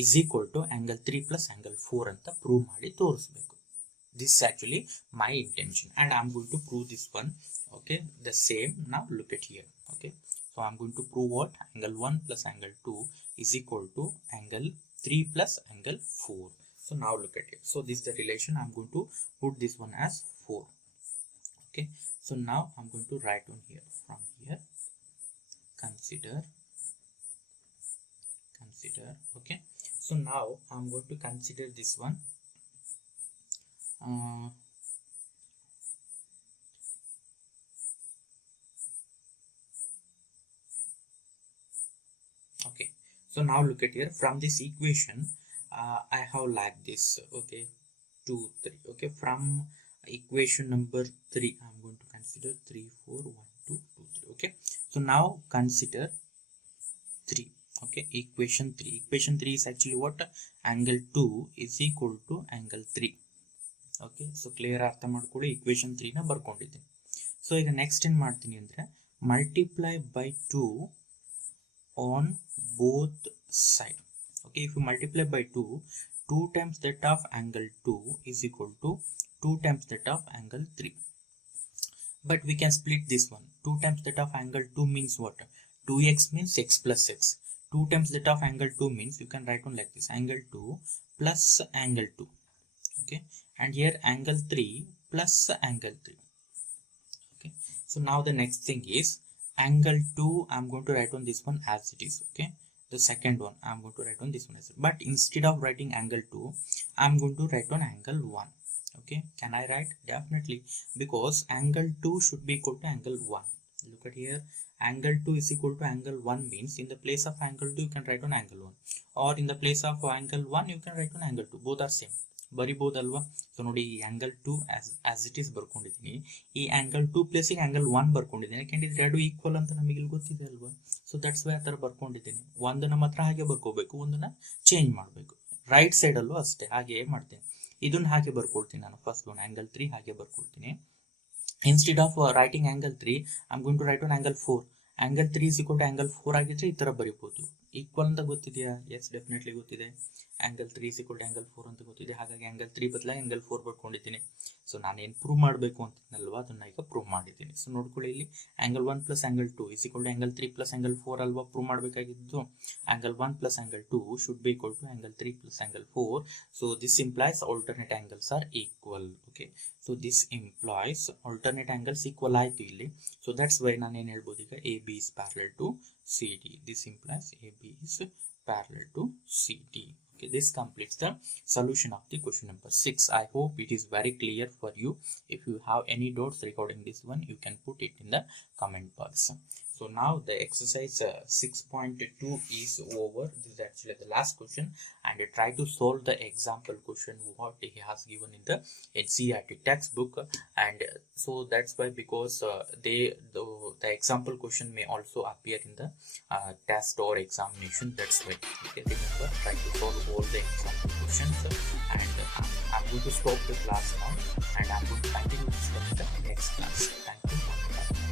is equal to angle 3 plus angle 4 ಅಂತ ಪ್ರೂವ್ ಮಾಡಿ ತೋರಿಸಬೇಕು. This actually my intention and I am going to prove this one. Okay, the same now look at here. Okay, so I am going to prove what? Angle 1 plus angle 2 is equal to angle 3 plus angle 4. So now look at it. So this is the relation. I'm going to put this one as 4. Okay, so now I'm going to write on here, from here, consider. Okay, so now I'm going to consider this one. Okay, so now look at here, from this equation I have like this. Okay, 2 3. Okay, from equation number 3 I'm going to consider 3 4 1 2 2 3. Okay, so now consider 3. Okay, equation 3 is actually what? Angle 2 is equal to angle 3. Okay, so clear ಅರ್ಥ ಮಾಡ್ಕೊಳ್ಳಿ. equation 3 ನ ಬರ್ಕೊಂಡಿದ್ದೀನಿ. So ಈಗ next ಏನು ಮಾಡ್ತೀನಿ ಅಂದರೆ multiply by 2 on both side. Okay, if you multiply by 2 times that of angle 2 is equal to 2 times that of angle 3. But we can split this one. 2 times that of angle 2 means what? 2x means x plus x. 2 times that of angle 2 means, you can write on like this, angle 2 plus angle 2. Okay, and here angle 3 plus angle 3. Okay, so now the next thing is angle 2 I'm going to write on this one as it is. Okay, the second one I'm going to write on this one as it is. But instead of writing angle 2 I'm going to write on angle 1. Okay, can I write? Definitely, because angle 2 should be equal to angle 1. Look at here, angle 2 is equal to angle 1 means in the place of angle 2 you can write on angle 1, or in the place of angle 1 you can write on angle 2. both are same, ಬರಿಬೋದಲ್ವಾ? So ನೋಡಿ, ಈ angle 2 as it is ಬರ್ಕೊಂಡಿದ್ದೀನಿ, ಈ angle 2 ಪ್ಲೇಸಿಗೆ angle 1 ಬರ್ಕೊಂಡಿದ್ದೀನಿ. ಯಾಕೆಂದ್ರೆ ಇದು ಎರಡು equal ಅಂತ ನಮಗೆ ಇಲ್ಲಿ ಗೊತ್ತಿದೆ ಅಲ್ವಾ? ಸೊ ದಟ್ಸ್ ವೈ ಆ ಥರ ಬರ್ಕೊಂಡಿದ್ದೀನಿ. ಒಂದನ್ನ ಮಾತ್ರ ಹಾಗೆ ಬರ್ಕೋಬೇಕು, ಒಂದನ್ನ ಚೇಂಜ್ ಮಾಡಬೇಕು. ರೈಟ್ ಸೈಡಲ್ಲೂ ಅಷ್ಟೇ ಹಾಗೆ ಮಾಡ್ತೀನಿ. ಇದನ್ನ ಹಾಗೆ ಬರ್ಕೊಳ್ತೀನಿ ನಾನು. ಫಸ್ಟ್ ಒನ್ ಆಂಗಲ್ 3 ಹಾಗೆ ಬರ್ಕೊಳ್ತೀನಿ. Instead of writing angle 3 I am going to write on angle 4. Angle 3 is equal to angle 4 ಆಗಿದ್ರೆ ಈ ತರ ಬರೀಬಹುದು. ಈಕ್ವಲ್ ಅಂತ ಗೊತ್ತಿದೆಯಾ? ಎಸ್, ಡೆಫಿನೆಟ್ಲಿ ಗೊತ್ತಿದೆ. Angle 3 is equal to angle 4 ಅಂತ ಗೊತ್ತಿದೆ. ಹಾಗಾಗಿ ಆಂಗಲ್ 3 ಬದಲಾಗಿ ಆಂಗಲ್ 4 ಬರ್ಕೊಂಡಿದ್ದೀನಿ. ಸೊ ನಾನೇನು ಪ್ರೂವ್ ಮಾಡಬೇಕು ಅಂತಿದ್ನಲ್ವಾ, ಅದನ್ನ ಈಗ ಪ್ರೂವ್ ಮಾಡಿದ್ದೀನಿ. ಸೊ ನೋಡ್ಕೊಳ್ಳಿ, ಇಲ್ಲಿ angle 1 plus angle 2 is equal to angle 3 plus angle 4 ಅಲ್ವಾ ಪ್ರೂವ್ ಮಾಡಬೇಕಾಗಿದ್ದು. Angle 1 plus angle 2 should be equal to angle 3 plus angle 4. So this implies alternate angles are equal. Okay, so this implies alternate angles equal ಆಯ್ತು ಇಲ್ಲಿ. So that's why ನಾನು ಏನು ಹೇಳ್ಬೋದು ಈಗ, A B is parallel to C D. This implies A B is parallel to C D. Okay, this completes the solution of the question number 6. I hope it is very clear for you. If you have any doubts regarding this one, you can put it in the comment box. So now the exercise 6.2 is over. This is actually the last question, and try to solve the example question what he has given in the NCERT textbook. And so that's why, because the example question may also appear in the test or examination. That's why. Okay, remember, try to solve all the example questions. And I'm going to stop the class now, and I'm going to continue this in the next class. Thank you.